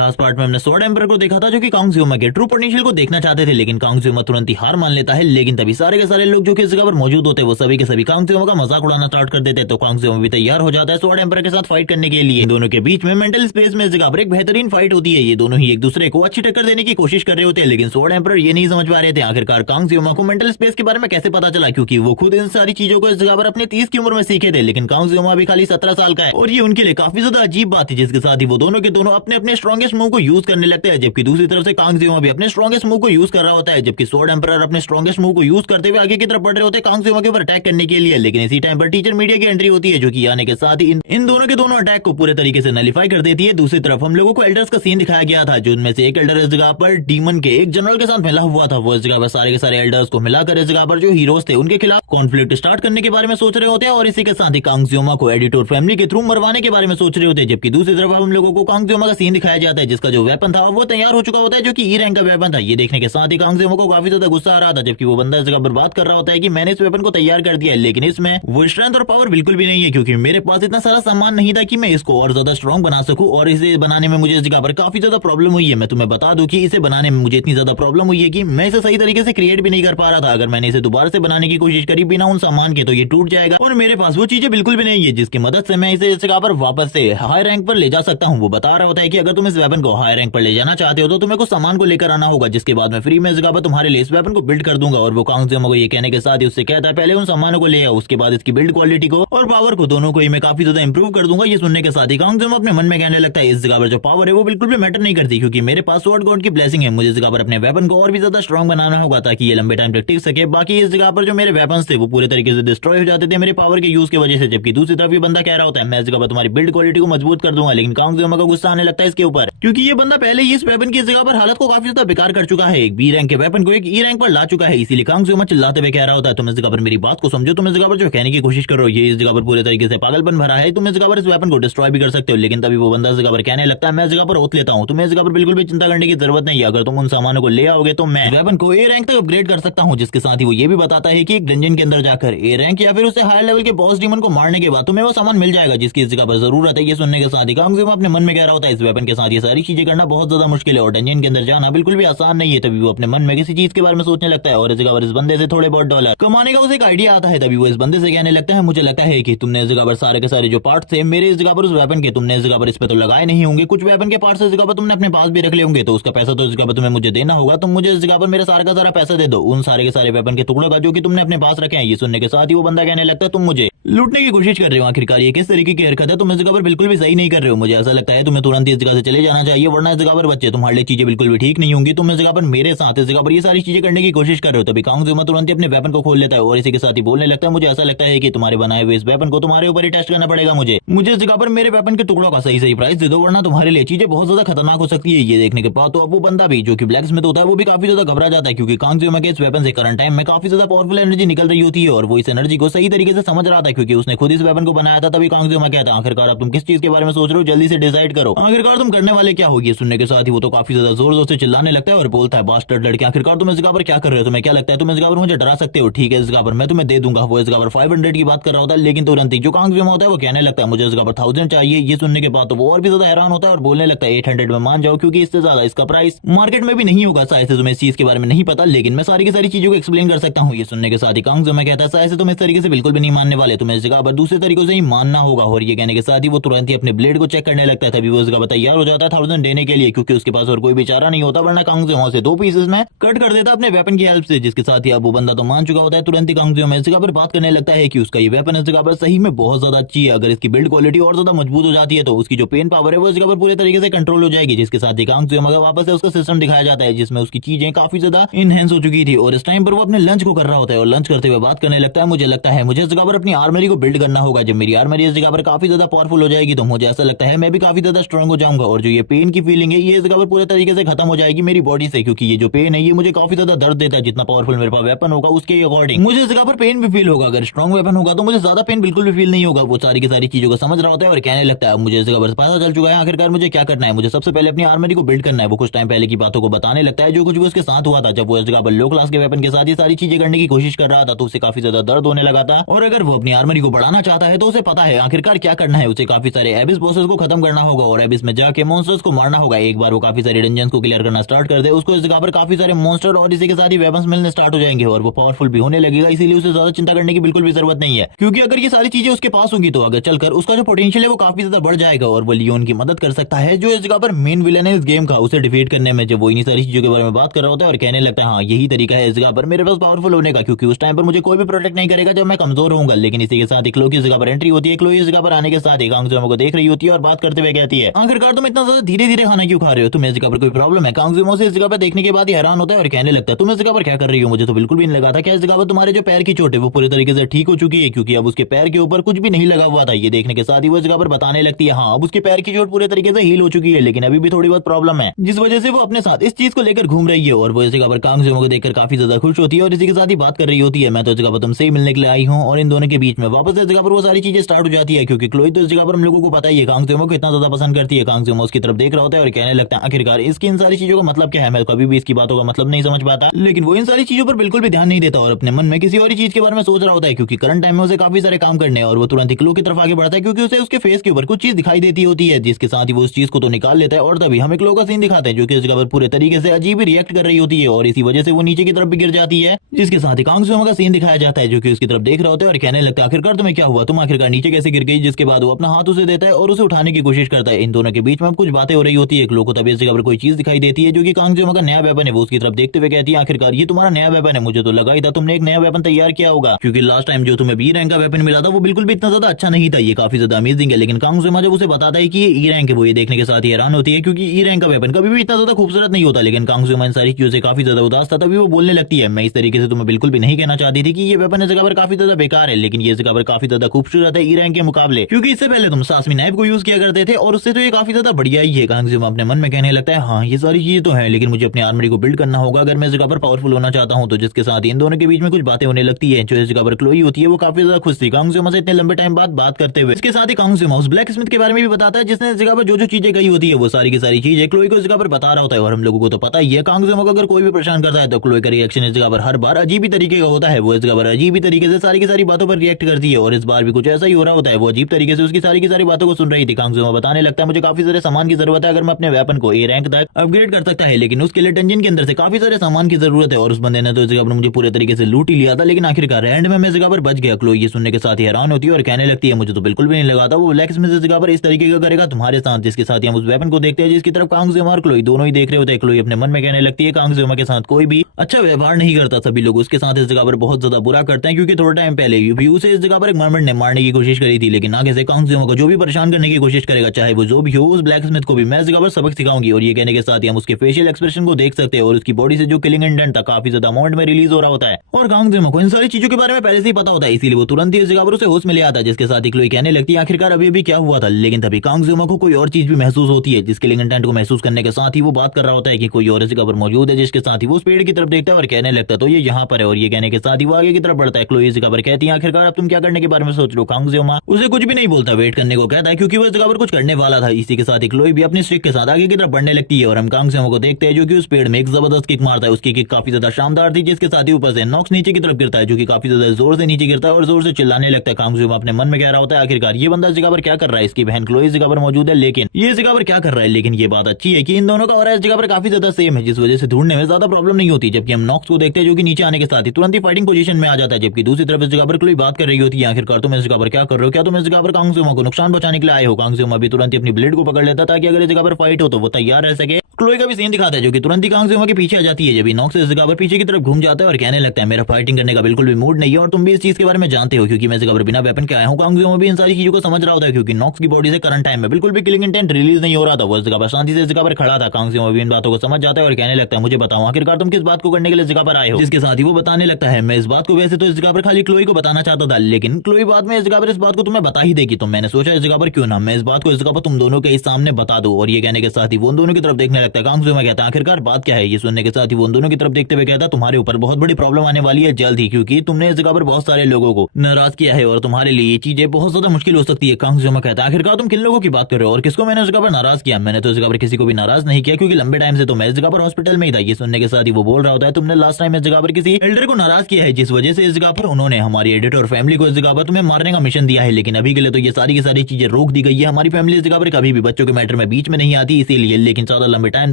Last part में हमने sword emperor को देखा था जो कि कांगज्यूमा के ट्रू पोटेंशियल को देखना चाहते थे, लेकिन कांगज्यूमा तुरंत ही हार मान लेता है। लेकिन तभी सारे के सारे लोग जो कि इस जगह पर मौजूद होते हैं वो सभी के सभी कांगज्यूमा का मजाक उड़ाना स्टार्ट कर देते हैं। तो कांगज्यूमा भी तैयार हो जाता है स्वॉर्ड एम्पर के साथ फाइट करने के लिए। इन दोनों के बीच में मेंटल स्पेस में इस जगह पर एक बेहतरीन फाइट होती है। ये दोनों ही एक दूसरे को अच्छी टक्कर देने की कोशिश कर रहे होते हैं, लेकिन स्वॉर्ड एम्पर ये नहीं समझ पा रहे थे आखिरकार कांगज्यूमा को मेंटल स्पेस के बारे में कैसे पता चला, क्योंकि वो खुद इन सारी चीजों को इस जगह पर अपने 30 की उम्र में सीखे थे, लेकिन कांगज्यूमा भी खाली 17 साल का है। और ये उनके लिए काफी ज्यादा अजीब बात थी, जिसके साथ ही वो दोनों के दोनों अपने अपने स्ट्रॉन्गेस्ट मूव को यूज करने लगते हैं। जबकि दूसरी तरफ से कांगज्यूमा भी अपने स्ट्रॉन्गेस्ट मूव को यूज कर रहा होता है, जबकि स्वॉर्ड एम्परर अपने स्ट्रॉन्गेस्ट मूव को यूज करते हुए आगे की तरफ बढ़ रहे होते हैं कांगज्यूमा के ऊपर अटैक करने के लिए। लेकिन इसी टाइम पर टीचर मीडिया की एंट्री होती है, जो कि आने के साथ ही इन दोनों के दोनों अटैक को पूरे तरीके से नलीफाई कर देती है। दूसरी तरफ हम लोगों को एल्डर्स का सीन दिखाया गया था, जिनमें से एक एल्डर इस जगह पर डीमन के एक जनरल के साथ मिला हुआ था। वो इस जगह पर सारे के सारे एल्डर्स को मिलाकर इस जगह पर जो हीरोज थे उनके खिलाफ कॉन्फ्लिक्ट स्टार्ट करने के बारे में सोच रहे होते हैं, और इसी के साथ ही कांगज्यूमा को एडिटर फैमिली के थ्रू मरवाने के बारे में सोच रहे होते हैं। जबकि दूसरी तरफ हम लोगों को कांगज्यूमा का सीन दिखाया जाता है, जिसका जो वेपन था वो तैयार हो चुका होता है, जो कि ई रैंक का वेपन था। ये देखने के साथ ही कांगज्यूमा को काफी ज्यादा गुस्सा आ रहा था, जबकि वो बंदा इस जगह पर बात कर रहा होता है कि मैंने इस वेपन को तैयार कर दिया है, लेकिन इसमें वो स्ट्रेंथ और पावर बिल्कुल भी नहीं है, क्योंकि मेरे पास इतना सारा सामान नहीं था कि मैं इसको और ज्यादा स्ट्रॉन्ग बना सकूं। और इसे बनाने में मुझे इस जगह पर काफी ज्यादा प्रॉब्लम हुई है। मैं तुम्हें बता दूं कि इसे बनाने में मुझे इतनी ज्यादा प्रॉब्लम हुई है कि मैं इसे सही तरीके से क्रिएट भी नहीं कर पा रहा था। अगर मैंने इसे दोबारा से बनाने की कोशिश करी बिना उन सामान के, तो ये टूट जाएगा, और मेरे पास वो चीजें बिल्कुल भी नहीं है जिसकी मदद से मैं इसे इस जगह पर वापस से हाई रैंक पर ले जा सकता हूँ। वो बता रहा होता है कि अगर तुम इस वेपन को हाई रैंक पर ले जाना चाहते हो तो तुम्हें कुछ सामान को लेकर आना होगा, जिसके बाद मैं फ्री में इस जगह पर तुम्हारे लिए इस वेपन को बिल्ड कर दूंगा। और वो कांगज्यूमा को ये कहने के साथ ही उससे कहता है पहले उन सामानों को ले आओ, उसके बाद इसकी बिल्ड क्वालिटी को और पावर को दोनों को ही मैं काफी ज्यादा इंप्रूव कर दूंगा। ये सुनने के साथ ही कांगज्यूमा अपने मन में कहने लगता है इस जगह पर जो पावर है वो बिल्कुल भी मैटर नहीं करती, क्योंकि मेरे पास स्वॉर्ड गॉड की ब्लेसिंग है। मुझे इस जगह पर अपने वेपन को और भी ज्यादा स्ट्रॉन्ग बनाना होगा ताकि ये लंबे टाइम तक टिक सके। बाकी इस जगह पर जो मेरे वेपन्स थे वो पूरे तरीके से डिस्ट्रॉय हो जाते थे मेरे पावर के यूज की वजह से। जबकि दूसरी तरफ ये बंदा कह रहा होता है मैं इस जगह पर तुम्हारी बिल्ड क्वालिटी को मजबूत कर दूंगा, लेकिन कांगज्यूमा का गुस्सा आने लगता है इसके ऊपर, क्योंकि ये बंदा पहले ही इस वेपन की इस जगह पर हालत को काफी ज्यादा बेकार कर चुका है। एक बी रैंक के वेपन को एक ई रैंक पर ला चुका है। इसीलिए कांगज्यूमा चिल्लाते हुए कह रहा होता है तुम इस जगह पर मेरी बात को समझो, तुम इस जगह पर जो कहने की कोशिश करो ये इस जगह पर पूरे तरीके से पागलपन भरा है। तुम इस जगह पर इस वेपन को डिस्ट्रॉय भी कर सकते हो। लेकिन तभी वो बंदा इस जगह पर कहने लगता है मैं इस जगह पर ओत लेता हूँ, तुम्हें इस जगह पर बिल्कुल भी चिंता करने की जरूरत नहीं है। अगर तुम उन सामानों को ले आओगे तो मैं वेपन को ए रैंक तक अपग्रेड कर सकता हूँ। जिसके साथ ही वो ये भी बताता है कि एक डंजन के अंदर जाकर ए रैंक या फिर उससे हायर लेवल के बॉस डीमन को मारने के बाद तुम्हें वो सामान मिल जाएगा जिसकी इस जगह पर जरूरत है। ये सुनने के साथ ही कांगज्यूमा अपने मन में कह रहा होता है इस वेपन के साथ ये सारी चीजें करना बहुत ज्यादा मुश्किल है और डंजन के अंदर जाना बिल्कुल भी आसान नहीं है। तभी वो अपने मन में किसी चीज के बारे में सोचने लगता है और इस जगह पर इस बंदे से थोड़े बहुत डॉलर कमाने का उसे एक आइडिया आता है। तभी वो इस बंदे से कहने लगता है मुझे लगता है कि तुमने इस जगह पर सारे के सारे जो पार्ट थे मेरे इस जगह पर उस वेपन के तुमने इस जगह पर इस पे तो लगाए नहीं होंगे, कुछ वेपन के पार्ट्स इस जगह पर तुमने अपने पास भी रख ले होंगे, तो उसका पैसा तो इस जगह पर तुम्हें मुझे देना होगा। तुम मुझे इस जगह पर मेरे सारा का सारा पैसा दे दो उन सारे के सारे वेपन के टुकड़ों का जो कि तुमने अपने पास रखे हैं। ये सुनने के साथ ही वो बंदा कहने लगता है तुम मुझे लूटने की कोशिश कर रहे हो। आखिरकार ये किस तरीके की हरकत है, तुम इस जगह पर बिल्कुल भी सही नहीं कर रहे हो। मुझे ऐसा लगता है तुम्हें तुरंत इस जगह से चले जाना चाहिए, वरना इस जगह पर बच्चे तुम्हारे लिए चीजें बिल्कुल भी ठीक नहीं होंगी। तुम इस जगह पर मेरे साथ इस जगह पर ये सारी चीजें करने की कोशिश कर रहे हो। तभी कांगज्यूमा तुरंत ही अपने वेपन को खोल लेता है और इसी के साथ ही बोलने लगता है मुझे ऐसा लगता है कि तुम्हारे बनाए हुए इस वेपन को तुम्हारे ऊपर ही टेस्ट करना पड़ेगा। मुझे इस जगह पर मेरे वेपन के टुकड़ों का सही प्राइस दे दो, वरना तुम्हारे लिए चीजें बहुत ज्यादा खतरनाक हो सकती है। ये देखने के बाद तो अब वो बंदा भी जो कि ब्लैक स्मिथ होता है वो भी काफी ज्यादा घबरा जाता है, क्योंकि कांगज्यूमा के इस वेपन से करंट टाइम में काफी ज्यादा पावरफुल एनर्जी निकल रही होती है और वो इस एनर्जी को सही तरीके से समझ रहा था, क्योंकि उसने खुद इस वेपन को बनाया था। तभी कांगज्यूमा कहता है आखिरकार अब तुम किस चीज के बारे में सोच रहे हो, जल्दी से डिसाइड करो, आखिरकार तुम करने वाले क्या होगी। सुनने के साथ ही वो तो काफी ज्यादा जोर जोर से चिल्लाने लगता है और बोलता है बास्टर्ड लड़के आखिरकार तुम इस जगह पर क्या कर रहे हो, तुम्हें क्या लगता है तुम इस जगह पर मुझे डरा सकते हो। ठीक है इस जगह पर मैं तुम्हें दे दूंगा। वो इस जगह पर 500 की बात कर रहा होता है, लेकिन तुरंत ही जो कांगज्यूमा होता है वो कहने लगता है मुझे इस जगह पर 1000 चाहिए। ये सुनने के बाद तो वो और भी ज्यादा हैरान होता है और बोलने लगता है 800 में मान जाओ, क्योंकि इससे ज्यादा इसका प्राइस मार्केट में भी नहीं होगा। शायद से तुम्हें इस चीज के बारे में नहीं पता, लेकिन मैं सारी की सारी चीजों को एक्सप्लेन कर सकता हूँ। ये सुनने के साथ ही कांगज्यूमा कहता है शायद से तुम इस तरीके से बिल्कुल भी नहीं मानने वाले, तुम्हें इस जगह पर दूसरे तरीकों से ही मानना होगा। और ये कहने के साथ ही वो तुरंत ही अपने ब्लेड को चेक करने लगता है। तभी वो इस जगह पर तैयार हो जाता है 1000 देने के लिए, क्योंकि उसके पास और कोई बेचारा नहीं होता, वरना कांगज्यूमा से 2 पीसेस में कट कर देता अपने वेपन की हेल्प से। जिसके साथ ही अब वो बंदा तो मान चुका होता है। तुरंत ही कांगज्यूमा इस जगह पर बात करने लगता है कि उसका ये वेपन इस जगह पर सही में बहुत ज्यादा अच्छी है। अगर इसकी बिल्ड क्वालिटी और ज्यादा मजबूत हो जाती है तो उसकी जो पेन पावर है वो इस जगह पर पूरे तरीके से कंट्रोल हो जाएगी। जिसके साथ ही कांगज्यूमा का वापस से उसका सिस्टम दिखाया जाता है जिसमें उसकी चीजें काफी ज्यादा इनहेंस हो चुकी थी और इस टाइम पर वो अपने लंच को कर रहा होता है और लंच करते हुए बात करने लगता है मुझे लगता है मुझे इस जगह पर अपनी आर्मरी को बिल्ड करना होगा। जब मेरी आर्मरी इस जगह पर काफी ज्यादा पावरफुल हो जाएगी तो मुझे ऐसा लगता है मैं भी काफी ज्यादा स्ट्रांग हो जाऊंगा और जो ये पेन की फीलिंग है ये इस जगह पर पूरे तरीके से खत्म हो जाएगी मेरी बॉडी से, क्योंकि ये जो पेन है ये मुझे काफी ज्यादा दर्द देता है। जितना पावरफुल मेरे पास वेपन होगा उसके अकॉर्डिंग मुझे इस जगह पर पेन भी फील होगा। अगर स्ट्रांग वेपन होगा तो मुझे ज्यादा पेन बिल्कुल भी फील नहीं होगा। वो सारी की सारी चीजों को समझ रहा होता है और कहने लगता है मुझे इस जगह पर पता चल चुका है आखिरकार मुझे क्या करना है। मुझे सबसे पहले अपनी आर्मरी को बिल्ड करना है। वो कुछ टाइम पहले की बातों को बताने लगता है जो कुछ भी उसके साथ हुआ था। जब वो इस जगह पर लो क्लास के वेपन के साथ ही सारी चीजें करने की कोशिश कर रहा था तो उसे काफी ज्यादा दर्द होने लगा था और अगर वो अपनी आर्मरी को बढ़ाना चाहता है तो उसे पता है आखिरकार क्या करना है। उसे काफी सारे एबिस बॉसेस को खत्म करना होगा और एबिस में जाके मॉन्स्टर्स को मारना होगा। एक बार वो काफी सारे डंजन्स को क्लियर करना स्टार्ट कर दे उसको इस जगह पर काफी सारे मॉन्स्टर और इसी के साथ ही वेपन्स मिलने स्टार्ट हो जाएंगे और वो पावरफुल भी होने लगेगा। इसीलिए उसे ज्यादा चिंता करने की बिल्कुल भी जरूरत नहीं है, क्योंकि अगर ये सारी चीजें उसके पास होंगी तो आगे चलकर उसका जो पोटेंशियल है वो काफी ज्यादा बढ़ जाएगा और वो लियोन की मदद कर सकता है, जो इस जगह पर मेन विलन है इस गेम का, उसे डिफीट करने में। जब वो इन्हीं सारी चीजों के बारे में बात कर रहा होता है और कहने लगता है हाँ यही तरीका है इस जगह पर मेरे पास पावरफुल होने का, क्योंकि उस टाइम पर मुझे कोई भी प्रोटेक्ट नहीं करेगा जब मैं कमजोर होऊंगा। लेकिन इसी के साथ एक क्लो की जगह पर एंट्री होती है। क्लो इस जगह पर आने के साथ एक कांगजुमा को देख रही होती है और बात करते हुए कहती है आखिरकार तुम इतना ज्यादा धीरे धीरे खाना क्यों खा रहे हो, तुम्हें इस जगह पर कोई प्रॉब्लम है। कांगजुमा से इस जगह पर देखने के बाद ही हैरान होता है और कहने लगता है तुम इस जगह पर क्या कर रही हो, मुझे तो बिल्कुल भी नहीं लगा था। क्या इस जगह पर तुम्हारे जो पैर की चोट है वो पूरी तरीके से ठीक हो चुकी है, क्योंकि अब उसके पैर के ऊपर कुछ भी नहीं लगा हुआ था। ये देखने के साथ ही वो इस जगह पर बताने लगती है हाँ अब उसके पैर की चोट पूरे तरीके से हील हो चुकी है, लेकिन अभी भी थोड़ी बहुत प्रॉब्लम है, जिस वजह से वो अपने साथ इस चीज को लेकर घूम रही है। और वो इस जगह पर कांगजुमा को देखकर काफी ज्यादा खुश होती है और इसी के साथ ही बात कर रही होती है मैं तो इस जगह पर तुमसे ही मिलने के लिए आई हूँ। और इन दोनों के बीच में वापस इस जगह पर वो सारी चीजें स्टार्ट हो जाती है, क्योंकि क्लोई तो इस जगह पर हम लोगों को पता ही है कांगजुमा को इतना ज्यादा पसंद करती है। कांगजुमा उसकी तरफ देख रहा होता है और कहने लगता है आखिरकार इसकी इन सारी चीजों का मतलब क्या है, मैं कभी भी इसकी बातों का मतलब नहीं समझ पाता। लेकिन वो इन सारी चीजों पर बिल्कुल भी ध्यान नहीं देता और अपने मन में किसी और चीज के बारे में सोच रहा होता है, क्योंकि करंट टाइम में उसे काफी सारे काम करने और वो तुरंत ही क्लो की तरफ आगे बढ़ता है, क्योंकि उसे उसके फेस के ऊपर कुछ चीज दिखाई देती होती है, जिसके साथ ही वो उस चीज को तो निकाल लेता है। और तभी हमें क्लो का सीन दिखाते हैं जो कि इस जगह पर पूरे तरीके से अजीब ही रिएक्ट कर रही होती है और इसी वजह से वो नीचे की तरफ भी गिर जाती है, जिसके साथ ही कांगजुमा का सीन दिखाया जाता है जो कि उसकी तरफ देख रहा होता है और कहने लगता है आखिरकार तुम्हें क्या हुआ, तुम आखिरकार नीचे कैसे गिर गई। जिसके बाद वो अपना हाथ उसे देता है और उसे उठाने की कोशिश करता है। इन दोनों के बीच में अब कुछ बातें हो रही होती है। क्लो को तभी इस जगह पर कोई चीज दिखाई देती है जो कि कांगजुमा का नया वेपन है। वो उसकी तरफ देखते हुए कहती है आखिरकार ये तुम्हारा नया वेपन है, मुझे तो लगा ही था तुमने एक नया वेपन तैयार किया होगा, क्योंकि लास्ट टाइम जो तुम्हें बी रैंक का वेपन मिला था वो बिल्कुल भी इतना ज्यादा अच्छा नहीं था, ये काफी ज्यादा अमेजिंग है। लेकिन कांगजुमा जब उसे बताता है कि ये ई रैंक है वो ये देखने के साथ ही हैरान होती है, क्योंकि ई रैंक का वेपन कभी भी इतना ज्यादा खूबसूरत नहीं होता। लेकिन कांगजुमा इन सारी चीजों से काफी ज्यादा उदास था। तभी वो बोलने लगती है मैं इस तरीके से तुम्हें बिल्कुल भी नहीं कहना चाहती थी कि ये वेपन इस जगह पर काफी ज्यादा बेकार है, लेकिन ये जगह पर काफी ज्यादा खूबसूरत है ई रैंक के मुकाबले, क्योंकि इससे पहले तुम सासमी नाइफ को यूज किया करते थे और उससे तो ये काफी ज्यादा बढ़िया ही है। कांगजुमा अपने मन में कहने लगता है हाँ ये सारी चीजें तो है, लेकिन मुझे अपनी आर्मरी को बिल्ड करना होगा अगर मैं इस जगह पर पावरफुल होना चाहता हूँ। तो जिसके साथ इन दोनों के बीच में कुछ बातें होने लगती है। जो इस जगह पर क्लोई होती है वो काफी ज्यादा खुश थी कांगजुमा से इतने लंबे टाइम बाद बात करते हुए। इसके साथ ही कांगजुमा उस ब्लैक स्मिथ के बारे में भी बताता है जिसने इस जगह पर जो जो चीजें कही होती है वो सारी की सारी चीजें क्लोई को इस जगह पर बता रहा होता है। और हम लोगों को तो पता ही है कांगजुमा को अगर कोई भी परेशान करता है तो क्लोई का रिएक्शन इस जगह पर हर बार अजीब ही तरीके का होता है। वो इस जगह पर अजीब ही तरीके से सारी की सारी बातों पर रिएक्ट करती है और इस बार भी कुछ ऐसा ही हो रहा होता है। वो अजीब तरीके से उसकी सारी की सारी बातों को सुन रही थी। कांगजुमा बताने लगता है मुझे काफी सारे सामान की जरूरत है, अगर मैं अपने वेपन को ए रैंक तक अपग्रेड कर सकता है, लेकिन उसके लिए डंजन के अंदर से काफी सारे सामान की जरूरत है और उस बंदे ने तो इस जगह पर मुझे पूरे तरीके से लूट ही लिया था। लेकिन आखिरकार एंड में मैं इस जगह पर बच गया। क्लो ये सुनने के साथ ही हैरान होती है और कहने लगती है मुझे तो बिल्कुल भी नहीं लगा था वो ब्लैक स्मिथ इस जगह पर इस तरीके का करेगा तुम्हारे साथ। जिसके साथ ही हम उस वेपन को देखते हैं जिसकी तरफ कांगजुमा और क्लोई दोनों ही देख रहे होते हैं। क्लोई अपने मन में कहने लगती है कांगजुमा के साथ कोई भी अच्छा व्यवहार नहीं करता, सभी लोग उसके साथ इस जगह पर बहुत ज्यादा बुरा करते हैं, क्योंकि थोड़ा टाइम पहले भी उसे इस जगह पर एक मर्मेंट ने मारने की कोशिश करी थी। लेकिन आगे से कांगजुमा को जो भी परेशान करने की कोशिश करेगा चाहे वो जो भी हो उस ब्लैक स्मिथ को भी मैं इस जगह पर सबक सिखाऊंगी। और ये कहने के साथ ही हम उसके फेशियल एक्सप्रेशन को देख सकते हैं और उसकी बॉडी से जो किलिंग इंटेंट था काफी ज्यादा अमाउंट में रिलीज हो रहा होता है। और कांगजुमा को इन सारी चीजों के बारे में पहले से ही पता होता है, इसीलिए वो तुरंत ही इस जगह पर उसे होश में ले आता है। जिसके साथ ही क्लोई कहने लगती है आखिरकार अभी भी क्या हुआ था। लेकिन तभी कांगजुमा को कोई और चीज भी महसूस होती है, जिसके किलिंग इंटेंट को महसूस करने के साथ ही वो बात कर रहा होता है कि कोई और इस जगह पर मौजूद है। जिसके साथ ही वो उस पेड़ की तरफ देखता है और कहने लगता है तो ये यहाँ पर है। और ये कहने के साथ ही वो आगे की तरफ बढ़ता है। क्लोई इस जगह पर कहती है आखिरकार अब तुम क्या करने के बारे में सोच रहे हो। कांगजुमा उसे कुछ भी नहीं बोलता, वेट करने को कहता है, क्योंकि वो इस जगह पर कुछ करने वाला था। इसी के साथ ही क्लोई भी अपनी स्टिक के साथ आगे की तरफ बढ़ने लगती है और हम कांगजुमा को देखते हैं जो कि उस पेड़ में एक जबरदस्त किक मारता है। उसकी किक काफी ज्यादा शानदार थी, जिसके साथ ही ऊपर से नॉक्स नीचे की तरफ गिरता है जो कि काफी ज्यादा जोर से नीचे गिरता है और जोर से चिल्लाने लगता है। कांगजुमा अपने मन में कह रहा होता है आखिरकार ये बंदा इस जगह पर क्या कर रहा है, इसकी बहन क्लोई इस जगह पर मौजूद है लेकिन ये इस जगह पर क्या कर रहा है। लेकिन ये बात अच्छी है कि इन दोनों का और इस जगह पर काफी ज्यादा सेम है, जिस वजह से ढूंढने में ज्यादा प्रॉब्लम नहीं होती। जबकि हम नॉक्स को देखते हैं जो कि नीचे आने के साथ ही तुरंत ही फाइटिंग पोजीशन में आ जाता है, जबकि दूसरी तरफ इस जगह पर क्लोई बात कर रही होती है आखिरकार तुम इस जगह पर क्या कर रहे हो, क्या तुम इस जगह पर कांगजुमा को नुकसान पहुंचाने के लिए आए हो। कांगजुमा भी तुरंत अपनी ब्लेड को पकड़ लेता ताकि अगर इस जगह पर फाइट हो तो वो तैयार रह सके। क्लोई का भी सीन दिखाता है जो कि तुरंत ही कांगजुमा के पीछे आ जाती है। जब नॉक्स इस जगह पर पीछे की तरफ घूम जाता है और कहने लगता है मेरा फाइटिंग करने का बिल्कुल भी मूड नहीं है और तुम भी इस चीज के बारे में जानते हो क्योंकि मैं इस जगह पर बिना वेपन के आया हूं। कांगजुमा भी इन सारी चीजों को समझ रहा होता है क्योंकि नॉक्स की बॉडी से करंट टाइम में बिल्कुल भी किलिंग इंटेंट रिलीज नहीं हो रहा था। वो इस जगह पर शांति से इस जगह पर खड़ा था। कांगजुमा भी इन बातों को समझ जाता है और कहने लगता है मुझे बताओ आखिरकार तुम किस बात को करने के लिए इस जगह पर आए हो। जिसके साथ ही वो बताने लगता है मैं इस बात को वैसे तो इस जगह पर खाली क्लोई को बताना चाहता था, लेकिन क्लोई बाद में इस जगह पर इस बात को तुम्हें बता ही देगी, तो मैंने सोचा इस जगह पर क्यों ना मैं इस बात को इस जगह पर तुम दोनों के सामने बता दूं। और ये कहने के साथ ही वो उन दोनों की तरफ देखने लगता है। कांगजुमा कहता है आखिरकार बात क्या है। ये सुनने के साथ ही वो उन दोनों की तरफ देखते हुए कहता है तुम्हारे ऊपर बहुत बड़ी प्रॉब्लम आने वाली है जल्द ही, क्योंकि तुमने इस जगह पर बहुत सारे लोगों को नाराज किया है और तुम्हारे लिए ये चीजें बहुत ज्यादा मुश्किल हो सकती है। कांगजुमा कहता है आखिरकार तुम किन लोगों की बात कर रहे हो और किसको मैंने इस जगह पर नाराज किया? मैंने तो इस जगह पर किसी को भी नाराज नहीं किया, क्योंकि लंबे टाइम से तो मैं इस जगह पर हॉस्पिटल में ही था। ये सुनने के साथ ही वो बोल रहा होता है तुमने लास्ट टाइम इस जगह पर किसी एल्डर को नाराज किया है, जिस वजह से इस जगह पर उन्होंने हमारी एडिटर और फैमिली को इस जगह पर तुम्हें मारने का मिशन दिया है। लेकिन अभी के लिए तो ये सारी की सारी चीजें रोक दी गई है। हमारी फैमिली इस जगह पर कभी भी बच्चों के मैटर में बीच में नहीं आती, इसीलिए। लेकिन ज्यादा लंबे टाइम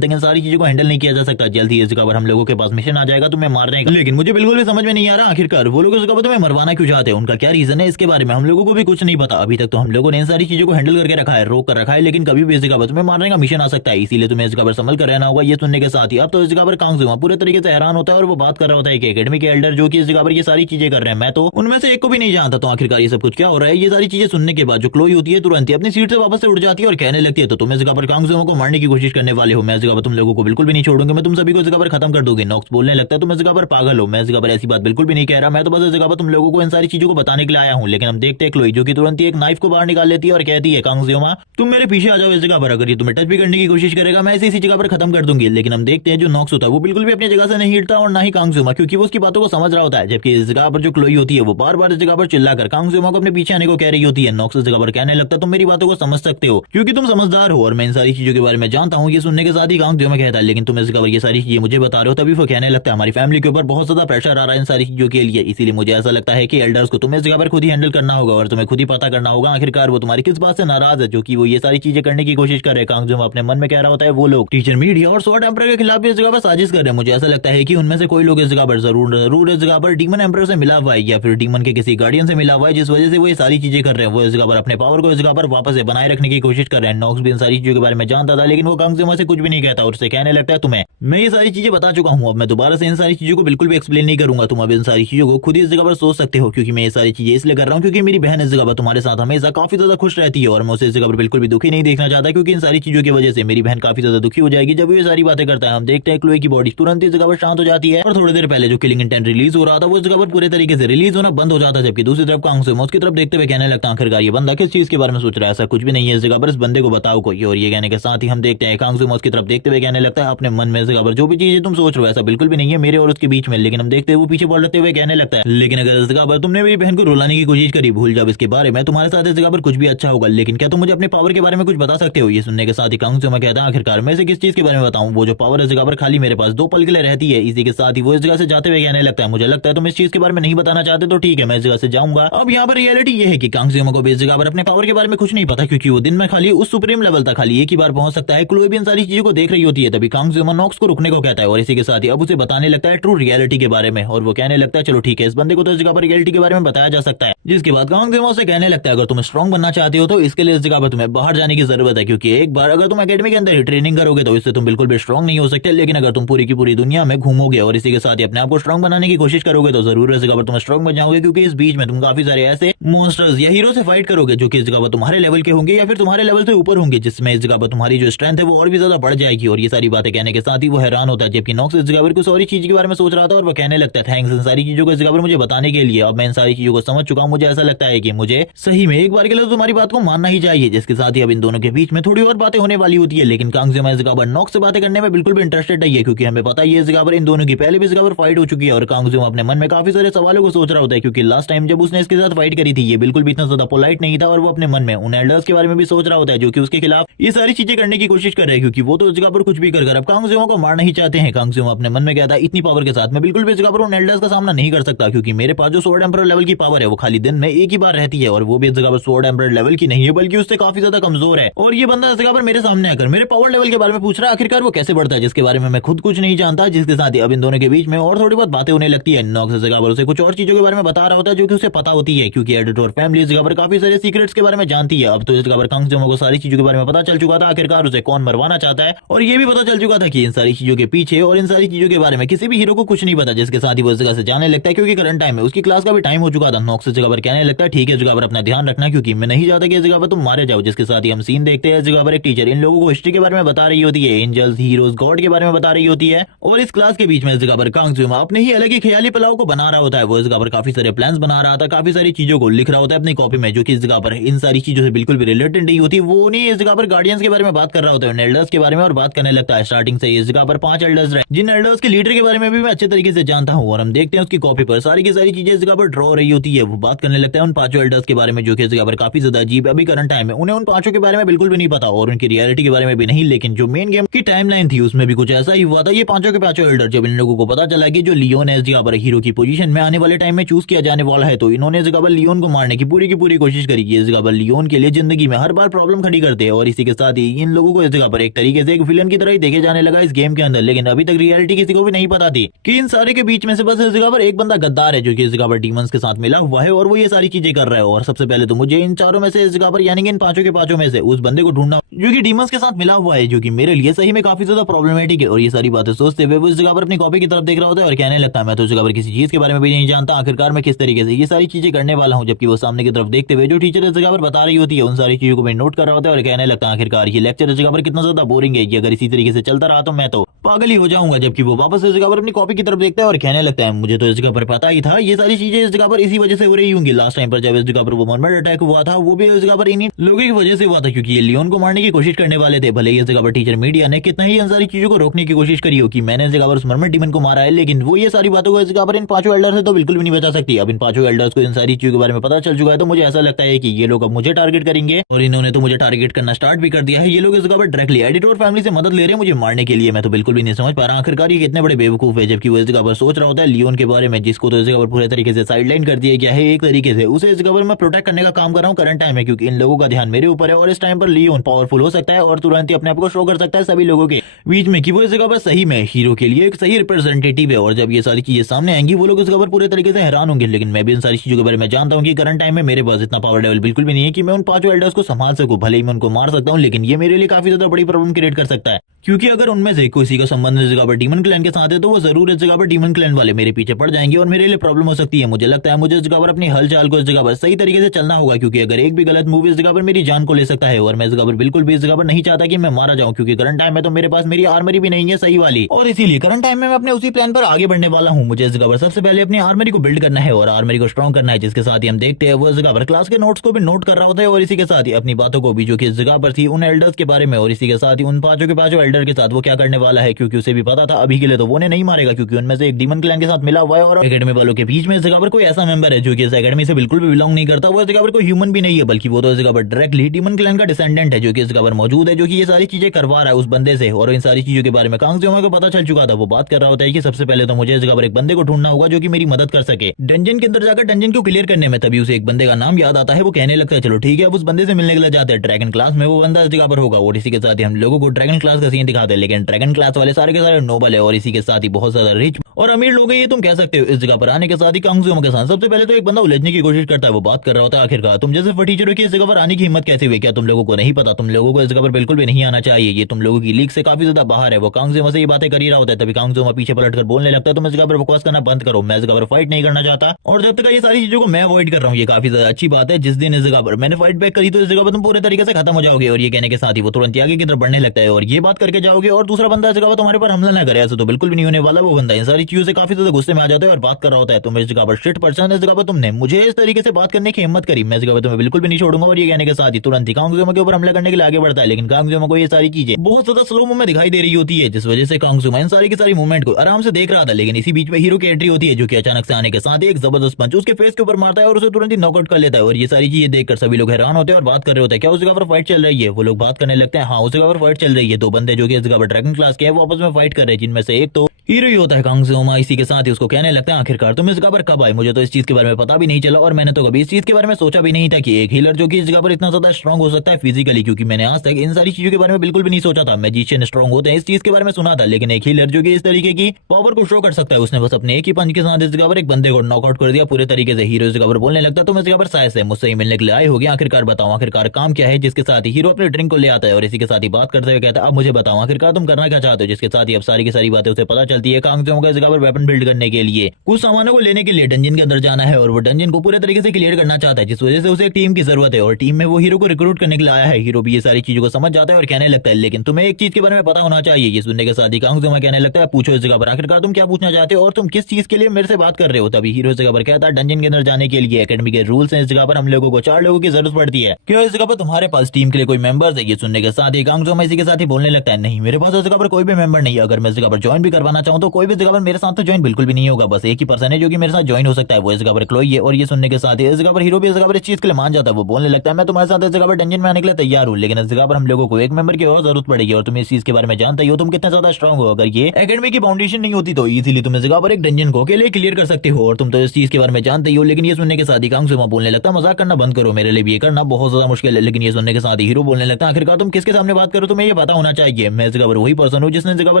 तक इन सारी चीजों को हैंडल नहीं किया जा सकता। जल्द ही इस जगह पर हम लोगों के पास मिशन आ जाएगा तुम्हें मारने का। लेकिन मुझे बिल्कुल भी समझ में नहीं आ रहा आखिरकार वो लोग इस जगह पर तुम्हें मरवाना क्यों चाहते हैं, उनका क्या रीजन है, इसके बारे में हम लोगों को भी कुछ नहीं पता। अभी तक तो हम लोगों ने इन सारी चीजों को हैंडल करके रखा है, रोक कर रखा है, लेकिन कभी भी इस जगह पर तुम्हें मारने का मिशन आ सकता है, इसीलिए तुम्हें इस जगह पर संभल कर रहना होगा। ये सुनने के साथ ही अब तो इस जगह पर कांगजुमा पूरे तरीके से हैरान होता है और वो बात कर रहा होता है कि एकेडमी के एल्डर जो कि इस जगह पर ये सारी चीजें कर रहे हैं, मैं तो उनमें से एक को भी नहीं जानता। तो आखिरकार ये सब कुछ क्या हो रहा है? ये सारी चीजें सुनने के बाद जो क्लोई होती है तुरंत ही अपनी सीट से वापस से उठ जाती है और कहने लगती है तो तुम इस जगह पर कांगजुमा को मारने की कोशिश करने वाले हो, मैं इस जगह पर तुम लोगों को बिल्कुल भी नहीं छोड़ूंगी, मैं तुम सभी को इस जगह पर खत्म कर दूंगी। नॉक्स बोलने लगता है तुम इस जगह पर पागल हो, मैं इस जगह पर ऐसी बात बिल्कुल भी नहीं कह रहा, मैं तो बस इस जगह पर तुम लोगों को इन सारी चीजों को बताने के लिए आया हूँ। लेकिन हम देखते हैं क्लोई जो कि तुरंत ही एक नाइफ को बाहर निकाल लेती है और कहती है कांगजुमा तुम मेरे पीछे आ जाओ इस जगह पर, अगर ये तुम्हें टच भी करने की कोशिश करेगा मैं इसी जगह पर खत्म कर दूंगी। लेकिन हम देखते हैं जो नॉक्स होता है वो बिल्कुल भी अपनी जगह से नहीं हिलता और ना ही कांगजुमा, क्योंकि वो उसकी बातों को समझ रहा होता है। जबकि इस जगह पर जो क्लोई होती है वो बार बार इस जगह पर चिल्लाकर कांगजुमा को अपने पीछे आने को कह रही होती है। नॉक्स इस जगह पर कहने लगता है तुम मेरी बातों को समझ सकते हो क्योंकि तुम समझदार हो और मैं इन सारी चीजों के बारे में जानता हूँ। ये सुनने के साथ ही कांगजुमा कहता है लेकिन तुम इस जगह पर ये सारी चीजें मुझे बता रहे हो। तभी वो कहने लगता है हमारी फैमिली के ऊपर बहुत ज्यादा प्रेशर आ रहा है इन सारी चीजों के लिए, इसीलिए मुझे ऐसा लगता है कि एल्डर्स को तुम्हें इस जगह पर खुद ही हैंडल करना होगा और तुम्हें खुद ही पता करना होगा आखिरकार वो तुम्हारी किस बात से नाराज है जो कि वो ये सारी चीजें करने की कोशिश कर रहे हैं। कांगजुमा अपने मन में कह रहा होता है वो लोग टीचर मीडिया और स्वॉर्ड एम्परर के खिलाफ भी इस जगह पर साजिश कर रहे हैं। मुझे ऐसा लगता है कि उनमें से कोई लोग इस जगह पर जरूर इस जगह पर डीमन एम्परर से मिला हुआ है या फिर डीमन के किसी गार्डियन से मिला हुआ है, जिस वजह से वो ये सारी चीजें कर रहे हैं। वो इस जगह पर अपने पावर को इस जगह पर वापस से बनाए रखने की कोशिश कर रहे हैं। नॉक्स भी इन सारी चीजों के बारे में जानता था लेकिन वो कांगजुमा से कुछ भी नहीं कहता और उससे कहने लगता है तुम्हें मैं ये सारी चीजें बता चुका हूँ, अब मैं दोबारा से इन सारी चीजों को बिल्कुल भी एक्सप्लेन नहीं करूंगा, तुम अब इन सारी चीजों को खुद ही इस जगह पर सोच सकते हो। क्योंकि मैं ये सारी चीजें इसलिए कर रहा हूँ क्योंकि मेरी बहन इस जगह पर तुम्हारे साथ हमेशा काफी ज्यादा खुश रहती है और मैं उसे इस जगह पर बिल्कुल भी दुखी नहीं देखना चाहता, क्योंकि इन सारी चीजों की वजह से मेरी बहन काफी ज्यादा दुखी हो जाएगी जब ये सारी बातें करता है। हम देखते हैं क्लोई की बॉडी तुरंत इस जगह पर शांत हो जाती है और थोड़ी देर पहले जो किलिंग इंटेंट रिलीज हो रहा था वो इस जगह पर पूरे तरीके से रिलीज होना बंद हो जाता है। जबकि दूसरी तरफ कांगजुमा उसकी तरफ देखते हुए कहने लगता है आखिरकार ये बंदा किस चीज के बारे में सोच रहा है, ऐसा कुछ भी नहीं है इस जगह पर, इस बंदे को बताओ कोई। और ये कहने के साथ ही हम देखते हैं कांगजुमा उसकी तरफ देखते हुए कहने लगता है अपने मन में इस जगह पर जो भी चीजें तुम सोच रहे हो ऐसा बिल्कुल भी नहीं है मेरे और उसके बीच में। लेकिन हम देखते हैं वो पीछे पलटते हुए कहने लगता है लेकिन अगर इस जगह पर तुमने मेरी बहन को रुलाने की कोशिश करी भूल जाओ इसके बारे में, तुम्हारे साथ इस जगह पर कुछ भी अच्छा होगा, लेकिन क्या तुम मुझे अपने पावर के बारे में कुछ बता सकते हो? ये सुनने के साथ ही कांगजुमा कहता है आखिरकार मैं इसे किस चीज के बारे में बताऊं, वो जो पावर इस जगह पर खाली मेरे पास 2 पल के लिए रहती है। इसी के साथ ही वो इस जगह से जाते हुए कहने लगता है मुझे लगता है तुम इस चीज के बारे में नहीं बताना चाहते तो ठीक है मैं इस जगह से जाऊंगा। अब यहाँ पर रियलिटी ये है कि कांगजुमा को भी इस जगह पर अपने पावर के बारे में कुछ नहीं पता, क्योंकि वो दिन में खाली उस सुप्रीम लेवल तक खाली एक ही बार पहुंच सकता है। क्लोई भी इन सारी चीजों को देख रही होती है, तभी कांगजुमा नॉक्स को रुकने को कहता है और इसी के साथ ही अब उसे बताने लगता है ट्रू रियलिटी के बारे में। और वो कहने लगता है चलो ठीक है इस बंदे को तो इस जगह पर रियलिटी के बारे में बताया जा सकता है। जिसके बाद कांगजुमा उसे कहने लगता है अगर तुम स्ट्रांग बनना चाहते हो तो इसके लिए इस जगह पर तुम्हें बाहर जाने की जरूरत है, क्योंकि एक बार अगर तुम एकेडमी के अंदर ही ट्रेनिंग करोगे तो इससे तुम बिल्कुल भी स्ट्रांग नहीं हो सकते, लेकिन अगर तुम पूरी की पूरी दुनिया में घूमोगे और इसी के साथ ही अपने आप को स्ट्रांग बनाने की कोशिश करोगे तो जरूर इस जगह पर तुम स्ट्रांग बन जाओगे, क्योंकि इस बीच में तुम काफी सारे ऐसे मॉन्स्टर्स या हीरो से फाइट करोगे जो कि इस जगह पर तुम्हारे लेवल के होंगे या फिर तुम्हारे लेवल से ऊपर होंगे, जिसमें इस जगह पर तुम्हारी जो स्ट्रेंथ है वो और भी ज्यादा बढ़ जाएगी। और ये सारी बातें कहने के साथ ही वो हैरान होता है, जबकि नॉक्स इस जगह पर कुछ और चीज के बारे में सोच रहा था और वो कहने लगता है थैंक्स इन सारी चीजों को इस जगह पर मुझे बताने के लिए। अब मैं इन सारी चीजों को समझ चुका हूँ, मुझे ऐसा लगता है कि मुझे सही में एक बार के लिए तो तुम्हारी बात को मानना ही चाहिए। जिसके साथ ही अब इन दोनों के बीच में थोड़ी और बातें होने वाली होती है, लेकिन कांगजुमा इस जगह पर नॉक्स से बातें करने में बिल्कुल भी इंटरेस्टेड नहीं है, क्योंकि हमें पता है इस जगह पर इन दोनों की पहले भी इस जगह पर फाइट हो चुकी है। और कांगजुमा अपने मन में काफी सारे सवालों को सोच रहा होता है, क्योंकि लास्ट टाइम जब उसने इसके साथ फाइट करी थी ये बिल्कुल भी इतना ज्यादा पोलाइट नहीं था और वो अपने मन में उन एल्डर्स के बारे में भी सोच रहा होता है जो कि उसके खिलाफ ये सारी चीजें करने की कोशिश कर रहे हैं, क्योंकि वो तो इस जगह पर कुछ भी कर अब कांगजुमा को मारना ही चाहते हैं। कांगजुमा अपने मन में कहता है इतनी पावर के साथ मैं बिल्कुल भी इस जगह पर उन एल्डर्स का सामना नहीं कर सकता, क्योंकि मेरे पास जो स्वॉर्ड एम्परर लेवल की पावर है वो खाली दिन में एक ही बार रहती है और वो भी इस जगह पर स्वॉर्ड एम्परर लेवल की नहीं है बल्कि उससे काफी ज्यादा कमजोर है। और ये बंदा इस जगह पर मेरे सामने आकर मेरे पावर लेवल के बारे में पूछ रहा है आखिरकार वो कैसे बढ़ता है, जिसके बारे में मैं खुद कुछ नहीं जानता। जिसके साथ ही अब इन दोनों के बीच में और थोड़ी बहुत बातें होने लगती है। नॉक्स इस जगह पर उसे कुछ और चीजों के बारे में बता रहा होता है जो कि उसे पता होती है, क्योंकि एडिटर और फैमिली इस जगह पर काफी सारे सीक्रेट्स के बारे में जानती है। अब तो इस जगह पर कांगजुमा को सारी चीजों के बारे में पता चल चुका था आखिरकार उसे कौन मरवाना चाहता है, और ये भी पता चल चुका था कि इन सारी चीजों के पीछे और इन सारी चीजों के बारे में किसी भी हीरो को कुछ नहीं पता। जिसके साथ ही वो इस जगह से जाने लगता है, क्योंकि करंट टाइम में उसकी क्लास का भी टाइम हो चुका था। नॉक्स इस जगह पर पर कहने लगता है ठीक है इस जगह पर अपना ध्यान रखना, क्योंकि मैं नहीं चाहता कि इस जगह पर तुम मारे जाओ। जिसके साथ ही हम सीन देखते हैं इस जगह पर एक टीचर इन लोगों को हिस्ट्री के बारे में बता रही होती है, एंजल्स, हीरोज, गॉड के बारे में बता रही होती है। और इस क्लास के बीच में इस जगह पर कांग जुमा अपने ही अलग ही ख्याली पलाव को बना रहा होता है। वो इस जगह पर काफी सारे प्लान्स बना रहा था, काफी सारी चीजों को लिख रहा होता है अपनी कॉपी में, जो कि इस जगह पर इन सारी चीजों से बिल्कुल भी रिलेटेड नहीं होती। वो नहीं इस जगह पर गार्डियंस के बारे में बात कर रहा होता है, एल्डर्स के बारे में, और बात करने लगता है स्टार्टिंग से इस जगह पर 5 एल्डर्स रहे, जिन एल्डर्स के लीडर के बारे में भी मैं अच्छे तरीके से जानता हूँ। और हम देखते हैं उसकी कॉपी पर सारी की सारी चीजें इस जगह पर ड्रॉ हो रही होती है। वो बात करने लगता है उन 5 एल्डर्स के बारे में, जो कि इस जगह पर काफी ज्यादा अजीब है। अभी करंट टाइम में उन्हें उन 5 के बारे में बिल्कुल भी नहीं पता और उनकी रियलिटी के बारे में भी नहीं, लेकिन जो मेन गेम की टाइमलाइन थी उसमें भी कुछ ऐसा ही हुआ था। ये 5 के 5 एल्डर जब इन लोगों को पता चला कि जो लियोन है इस जगह पर हीरो की पोजीशन में आने वाले टाइम में चूज किया जाने वाला है, तो इन्होंने इस जगह पर लियोन को मारने की पूरी कोशिश करी। इस जगह पर लियोन के लिए जिंदगी में हर बार प्रॉब्लम खड़ी करते हैं और इसी के साथ ही इन लोगों को इस जगह पर एक तरीके से एक विलन की तरह ही देखे जाने लगा इस गेम के अंदर। लेकिन अभी तक रियलिटी किसी को भी नहीं पता थी कि इन सारे के बीच में से बस इस जगह पर एक बंदा गद्दार है, जो कि इस जगह पर डीमंस के साथ मिला हुआ है और वो ये सारी चीजें कर रहा है। और सबसे पहले तो मुझे इन चारों में से इस जगह पर यानी कि इन 5 के 5 में से उस बंदे को ढूंढना जो कि डीमंस के साथ मिला हुआ है, जो कि मेरे लिए सही में काफी ज्यादा प्रॉब्लमेटिक है। और ये सारी बातें सोचते हुए वो इस जगह पर अपनी कॉपी की तरफ देख रहा होता है और कहने लगता है मैं तो इस जगह पर किसी चीज के बारे में भी नहीं जानता, आखिरकार मैं किस तरीके से ये सारी चीजें करने वाला हूँ। जबकि वो सामने की तरफ देखते हुए जो टीचर इस जगह पर बता रही होती है उन सारी चीजों को मैं नोट कर रहा होता है और कहने लगता है आखिरकार ये लेक्चर इस जगह पर कितना ज्यादा बोरिंग है, अगर इसी तरीके से चलता रहा तो मैं तो पागल ही हो जाऊंगा। जबकि वो वापस इस जगह पर अपनी कॉपी की तरफ देखता है और कहने लगता है मुझे तो इस जगह पर पता ही था ये सारी चीजें इस जगह पर इसी वजह से हो रही होंगी। लास्ट टाइम पर जब इस जगह पर वो मर्मर अटैक हुआ था वो भी इस जगह पर इन्हीं लोगों की वजह से हुआ था, क्योंकि ये लियोन को मारने की कोशिश करने वाले थे। भले ही इस जगह पर टीचर मीडिया ने कितना ही इन सारी चीजों को रोकने की कोशिश करी हो कि मैंने इस जगह पर उस मर्मर डीमन को मारा है, लेकिन वो ये सारी बातों को इस जगह पर इन 5 एल्डर से तो बिल्कुल भी नहीं बचा सकती। अब इन 5 एल्डर्स को इन सारी चीजों के बारे में पता चल चुका है, तो मुझे ऐसा लगता है कि ये लोग अब मुझे टारगेट करेंगे और इन्होंने तो मुझे टारगेट करना स्टार्ट भी कर दिया है। ये लोग इस जगह पर डायरेक्टली एडिटर फैमिली से मदद ले रहे हैं मुझे मारने के लिए। मैं तो बिल्कुल भी नहीं समझ पा रहा आखिरकार ये कितने बड़े बेवकूफ है। जबकि वो इस जगह पर सोच रहा होता है लियोन के बारे में, जिसको तो इस जगह पर पूरे तरीके से साइडलाइन कर दिया गया है एक तरीके से। उसे इस जगह पर मैं प्रोटेक्ट करने का काम कर रहा हूँ करंट टाइम में, क्योंकि इन लोगों का ध्यान मेरे ऊपर है और इस टाइम पर लियोन पावरफुल हो सकता है और तुरंत ही अपने आप को शो कर सकता है सभी लोगों के बीच में कि वो इस जगह पर सही में हीरो के लिए एक सही रिप्रेजेंटेटिव है। और जब ये सारी चीजें सामने आएंगी वो लोग इस जगह पर पूरे तरीके से हैरान होंगे। लेकिन मैं भी इन सारी चीजों के बारे में जानता हूँ कि करंट टाइम में मेरे पास इतना पावर लेवल बिल्कुल भी नहीं है कि मैं उन 5 एल्डर्स को संभाल सकूं। भले ही मैं उनको मार सकता हूँ, लेकिन ये मेरे लिए काफी ज्यादा बड़ी प्रॉब्लम क्रिएट कर सकता है, क्योंकि अगर उनमें से किसी का संबंध इस जगह पर डीमन क्लैन के साथ है तो वो जरूर इस जगह पर डीमन क्लैन वाले मेरे पीछे पड़ जाएंगे और मेरे लिए प्रॉब्लम हो सकती है। मुझे लगता है मुझे इस जगह पर अपनी हलचाल को इस जगह पर सही तरीके से चलना होगा, क्योंकि अगर एक भी गलत मूव इस जगह पर मेरी जान को ले सकता है। और मैं इस जगह पर बिल्कुल भी इस जगह पर नहीं चाहता कि मैं मारा जाऊं, क्योंकि करंट टाइम में तो मेरे पास मेरी आर्मरी भी नहीं है सही वाली, और इसीलिए करंट टाइम में मैं अपने उसी प्लान पर आगे बढ़ने वाला हूं। मुझे इस जगह पर सबसे पहले अपनी आर्मरी को बिल्ड करना है और आर्मरी को स्ट्रॉन्ग करना है। जिसके साथ ही हम देखते हैं वो इस जगह पर क्लास के नोट्स को भी नोट कर रहा होता है और इसी के साथ ही अपनी बातों को भी जो कि इस जगह पर थी उन एल्डर्स के बारे में और इसी के साथ ही उन 5 के 5 एल्डर के साथ वो क्या करने वाला है, क्योंकि उसे भी पता था अभी के लिए तो वो नहीं मारेगा, क्योंकि उनमें से एक डीमन क्लैन के साथ मिला हुआ है और एकेडमी वालों के बीच में इस जगह पर कोई ऐसा मेंबर है जो कि इस एकेडमी से बिल्कुल भी बिलोंग नहीं करता। वो इस जगह पर कोई ह्यूमन भी नहीं है, बल्कि वो तो इस जगह पर डायरेक्टली डीमन क्लैन का डिसेंडेंट है, जो कि इस जगह पर मौजूद है, जो कि ये सारी चीजें करवा रहा है उस बंदे से। और इन सारी चीजों के बारे में कांग जियोमा को पता चल चुका था। वो बात कर रहा होता है कि सबसे पहले तो मुझे इस जगह पर एक बंदे को ढूंढना होगा जो कि मेरी मदद कर सके डंजन के अंदर जाकर डंजन को क्लियर करने में। तभी उसे एक बंदे का नाम याद आता है। वो कहने लगता है चलो ठीक है, अब उस बंदे से मिलने के लिए जाते हैं। ड्रैगन क्लास में वो बंदा इस जगह पर होगा और इसी के साथ ही हम लोगों को ड्रैगन क्लास का सीन दिखाते हैं। लेकिन ड्रैगन क्लास वाले सारे के सारे नोबल है और इसी के साथ ही बहुत ज्यादा रिच और अमीर लोग हैं, ये तुम कह सकते हो। इस जगह पर आने के साथ ही कांग जियोमा के साथ सबसे पहले तो एक बंदा उलझने की कोशिश करता है। वो बात कर रहा होता है आखिरकार तुम जैसे फटीचरों की इस जगह पर आने की हिम्मत कैसे हुई? क्या तुम लोगों को नहीं पता? तुम लोगों को इस जगह पर बिल्कुल भी नहीं आना चाहिए, ये तुम लोगों की लीग से काफी ज्यादा बाहर है। वो कांग जियोमा से ये बातें कर ही रहा होता है। तभी कांग जियोमा पीछे पलटकर बोलने लगता है तुम इस जगह पर बकवास करना बंद करो, मैं इस जगह पर फाइट नहीं करना चाहता और जब तक ये सारी चीजों को मैं अवॉइड कर रहा हूँ। ये काफी ज्यादा अच्छी बात है। जिस दिन इस जगह पर मैंने फाइट बैक करी तो इस जगह पर तुम पूरे तरीके से खत्म हो जाओगे। और ये कहने के साथ ही वो तुरंत आगे की तरफ बढ़ने लगता है और ये बात करके जाओगे और दूसरा बंदा इस जगह पर तुम्हारे पर हमला ना करे, ऐसा तो बिल्कुल भी नहीं होने वाला। वो बंदा इन सारी चीजों से काफी ज्यादा गुस्से में आ जाता है और बात कर रहा होता है तुम इस जगह पर शिट पर्सन, इस जगह पर तुमने मुझे इस तरीके से बात करने की हिम्मत करी, मैं इस जगह पर तुम्हें बिल्कुल भी नहीं छोड़ूंगा। और ये कहने के साथ ही तुरंत ही कांग जियोमा के ऊपर हमला करने के लिए आगे बढ़ता है। लेकिन कांग जियोमा को ये सारी चीजें बहुत ज्यादा स्लो में दिखाई दे रही होती है, जिस वजह से कांग जियोमा इन सारी की सारी मूवमेंट को आराम से देख रहा था। लेकिन इसी बीच में हीरो की एंट्री होती है, जो कि अचानक से आने के साथ एक जबरदस्त पंच उसके फेस के ऊपर मारता है और उसे तुरंत ही नॉकआउट कर लेता है। और ये सारी चीजें देखकर सभी लोग हैरान होते हैं और बात कर रहे होते हैं क्या उस जगह पर फाइट चल रही है? वो लोग बात करने लगते हैं हाँ उस जगह पर फाइट चल रही है। दो बंदे जो कि इस जगह पर ड्रैगन क्लास के हैं वो आपस में फाइट कर रहे हैं, जिनमें से एक तो हीरो ही होता है कांग जियोमा। इसी के साथ ही उसको कहने लगता है आखिरकार तुम इस जगह पर कब आए? मुझे तो इस चीज के बारे में पता भी नहीं चला और मैंने तो कभी इस चीज के बारे में सोचा भी नहीं था कि एक हीलर जो कि इस जगह पर इतना ज्यादा स्ट्रांग हो सकता है फिजिकली, क्योंकि मैंने आज तक इन सारी चीजों के बारे में बिल्कुल भी नहीं सोचा था। मैजिशियन स्ट्रांग होते हैं इस चीज के बारे में सुना था, लेकिन एक हीलर जो कि इस तरीके की पावर को शो कर सकता है, उसने बस अपने एक ही पंच के साथ इस जगह पर एक बंदे को नॉकआउट कर दिया पूरे तरीके से। हीरो इस जगह पर बोलने लगता है तुम इस जगह पर शायद से मुझसे ही मिलने के लिए आए होगे, आखिरकार बताओ आखिरकार काम क्या है? जिसके साथ ही हीरो अपने ड्रिंक को ले आता है और इसी के साथ ही बात करते हुए कहता है अब मुझे बताओ आखिरकार तुम करना क्या चाहते हो? जिसके साथ ही अब सारी की सारी बातें उसे पता चल चलती है। कांग जुमा को इस जगह पर वेपन बिल्ड करने के लिए कुछ सामानों को लेने के लिए डंजन के अंदर जाना है और वो डंजन को पूरे तरीके से क्लियर करना चाहता है, जिस वजह से उसे एक टीम की जरूरत है और टीम में वो हीरो को रिक्रूट करने के लिए आया है। हीरो भी ये सारी चीजों को समझ जाता है और कहने लगता है लेकिन तुम्हें एक चीज के बारे में पता होना चाहिए। ये सुनने के साथ ही कांग जुमा कहने लगता है पूछो इस जगह पर, आखिरकार तुम क्या पूछना चाहते हो और तुम किस चीज के लिए मेरे से बात कर रहे हो। तभी हीरो इस जगह पर कहता है डंजन के अंदर जाने के लिए एकेडमी के रूल्स हैं, इस जगह पर हम लोगों को 4 लोगों की जरूरत पड़ती है। क्यों इस जगह पर तुम्हारे पास टीम के लिए कोई मेंबर्स है। ये सुनने के साथ ही कांग जुमा इसी के साथ ही बोलने लगता है नहीं मेरे पास इस जगह पर कोई भी मेंबर नहीं है। अगर मैं इस जगह पर ज्वाइन भी करवाना चाहूँ तो कोई भी जगह पर मेरे साथ तो ज्वाइन बिल्कुल भी नहीं होगा। बस एक ही पर्सन है जो कि मेरे साथ ज्वाइन हो सकता है, वो इस जगह पर क्लोई है। और ये सुनने के साथ ही इस जगह पर हीरो भी इस जगह पर इस चीज के लिए मान जाता है। वो बोलने लगता है मैं तुम्हारे साथ इस जगह पर डंजन में आने के लिए तैयार हूँ, लेकिन इस जगह पर हम लोगों को एक मेंबर की और जरूरत पड़ेगी और तुम इस चीज के बारे में जानते हो तुम कितना ज्यादा स्ट्रांग हो। अगर ये एकेडमी की फाउंडेशन नहीं होती तो इजीली तुम इस जगह पर एक डंजन को अकेले क्लियर कर सकते हो और तुम तो इस चीज के बारे में जानते ही हो। लेकिन ये सुनने के साथ ही कांग जुमा बोलने लगता है मजाक करना बंद करो, मेरे लिए भी ये करना बहुत ज्यादा मुश्किल है। लेकिन ये सुनने के साथ ही हीरो बोलने लगता है आखिरकार तुम किसके सामने बात करो, तुम्हें ये पता होना चाहिए। मैं इस जगह पर वही पर्सन हूँ जिसने इस जगह पर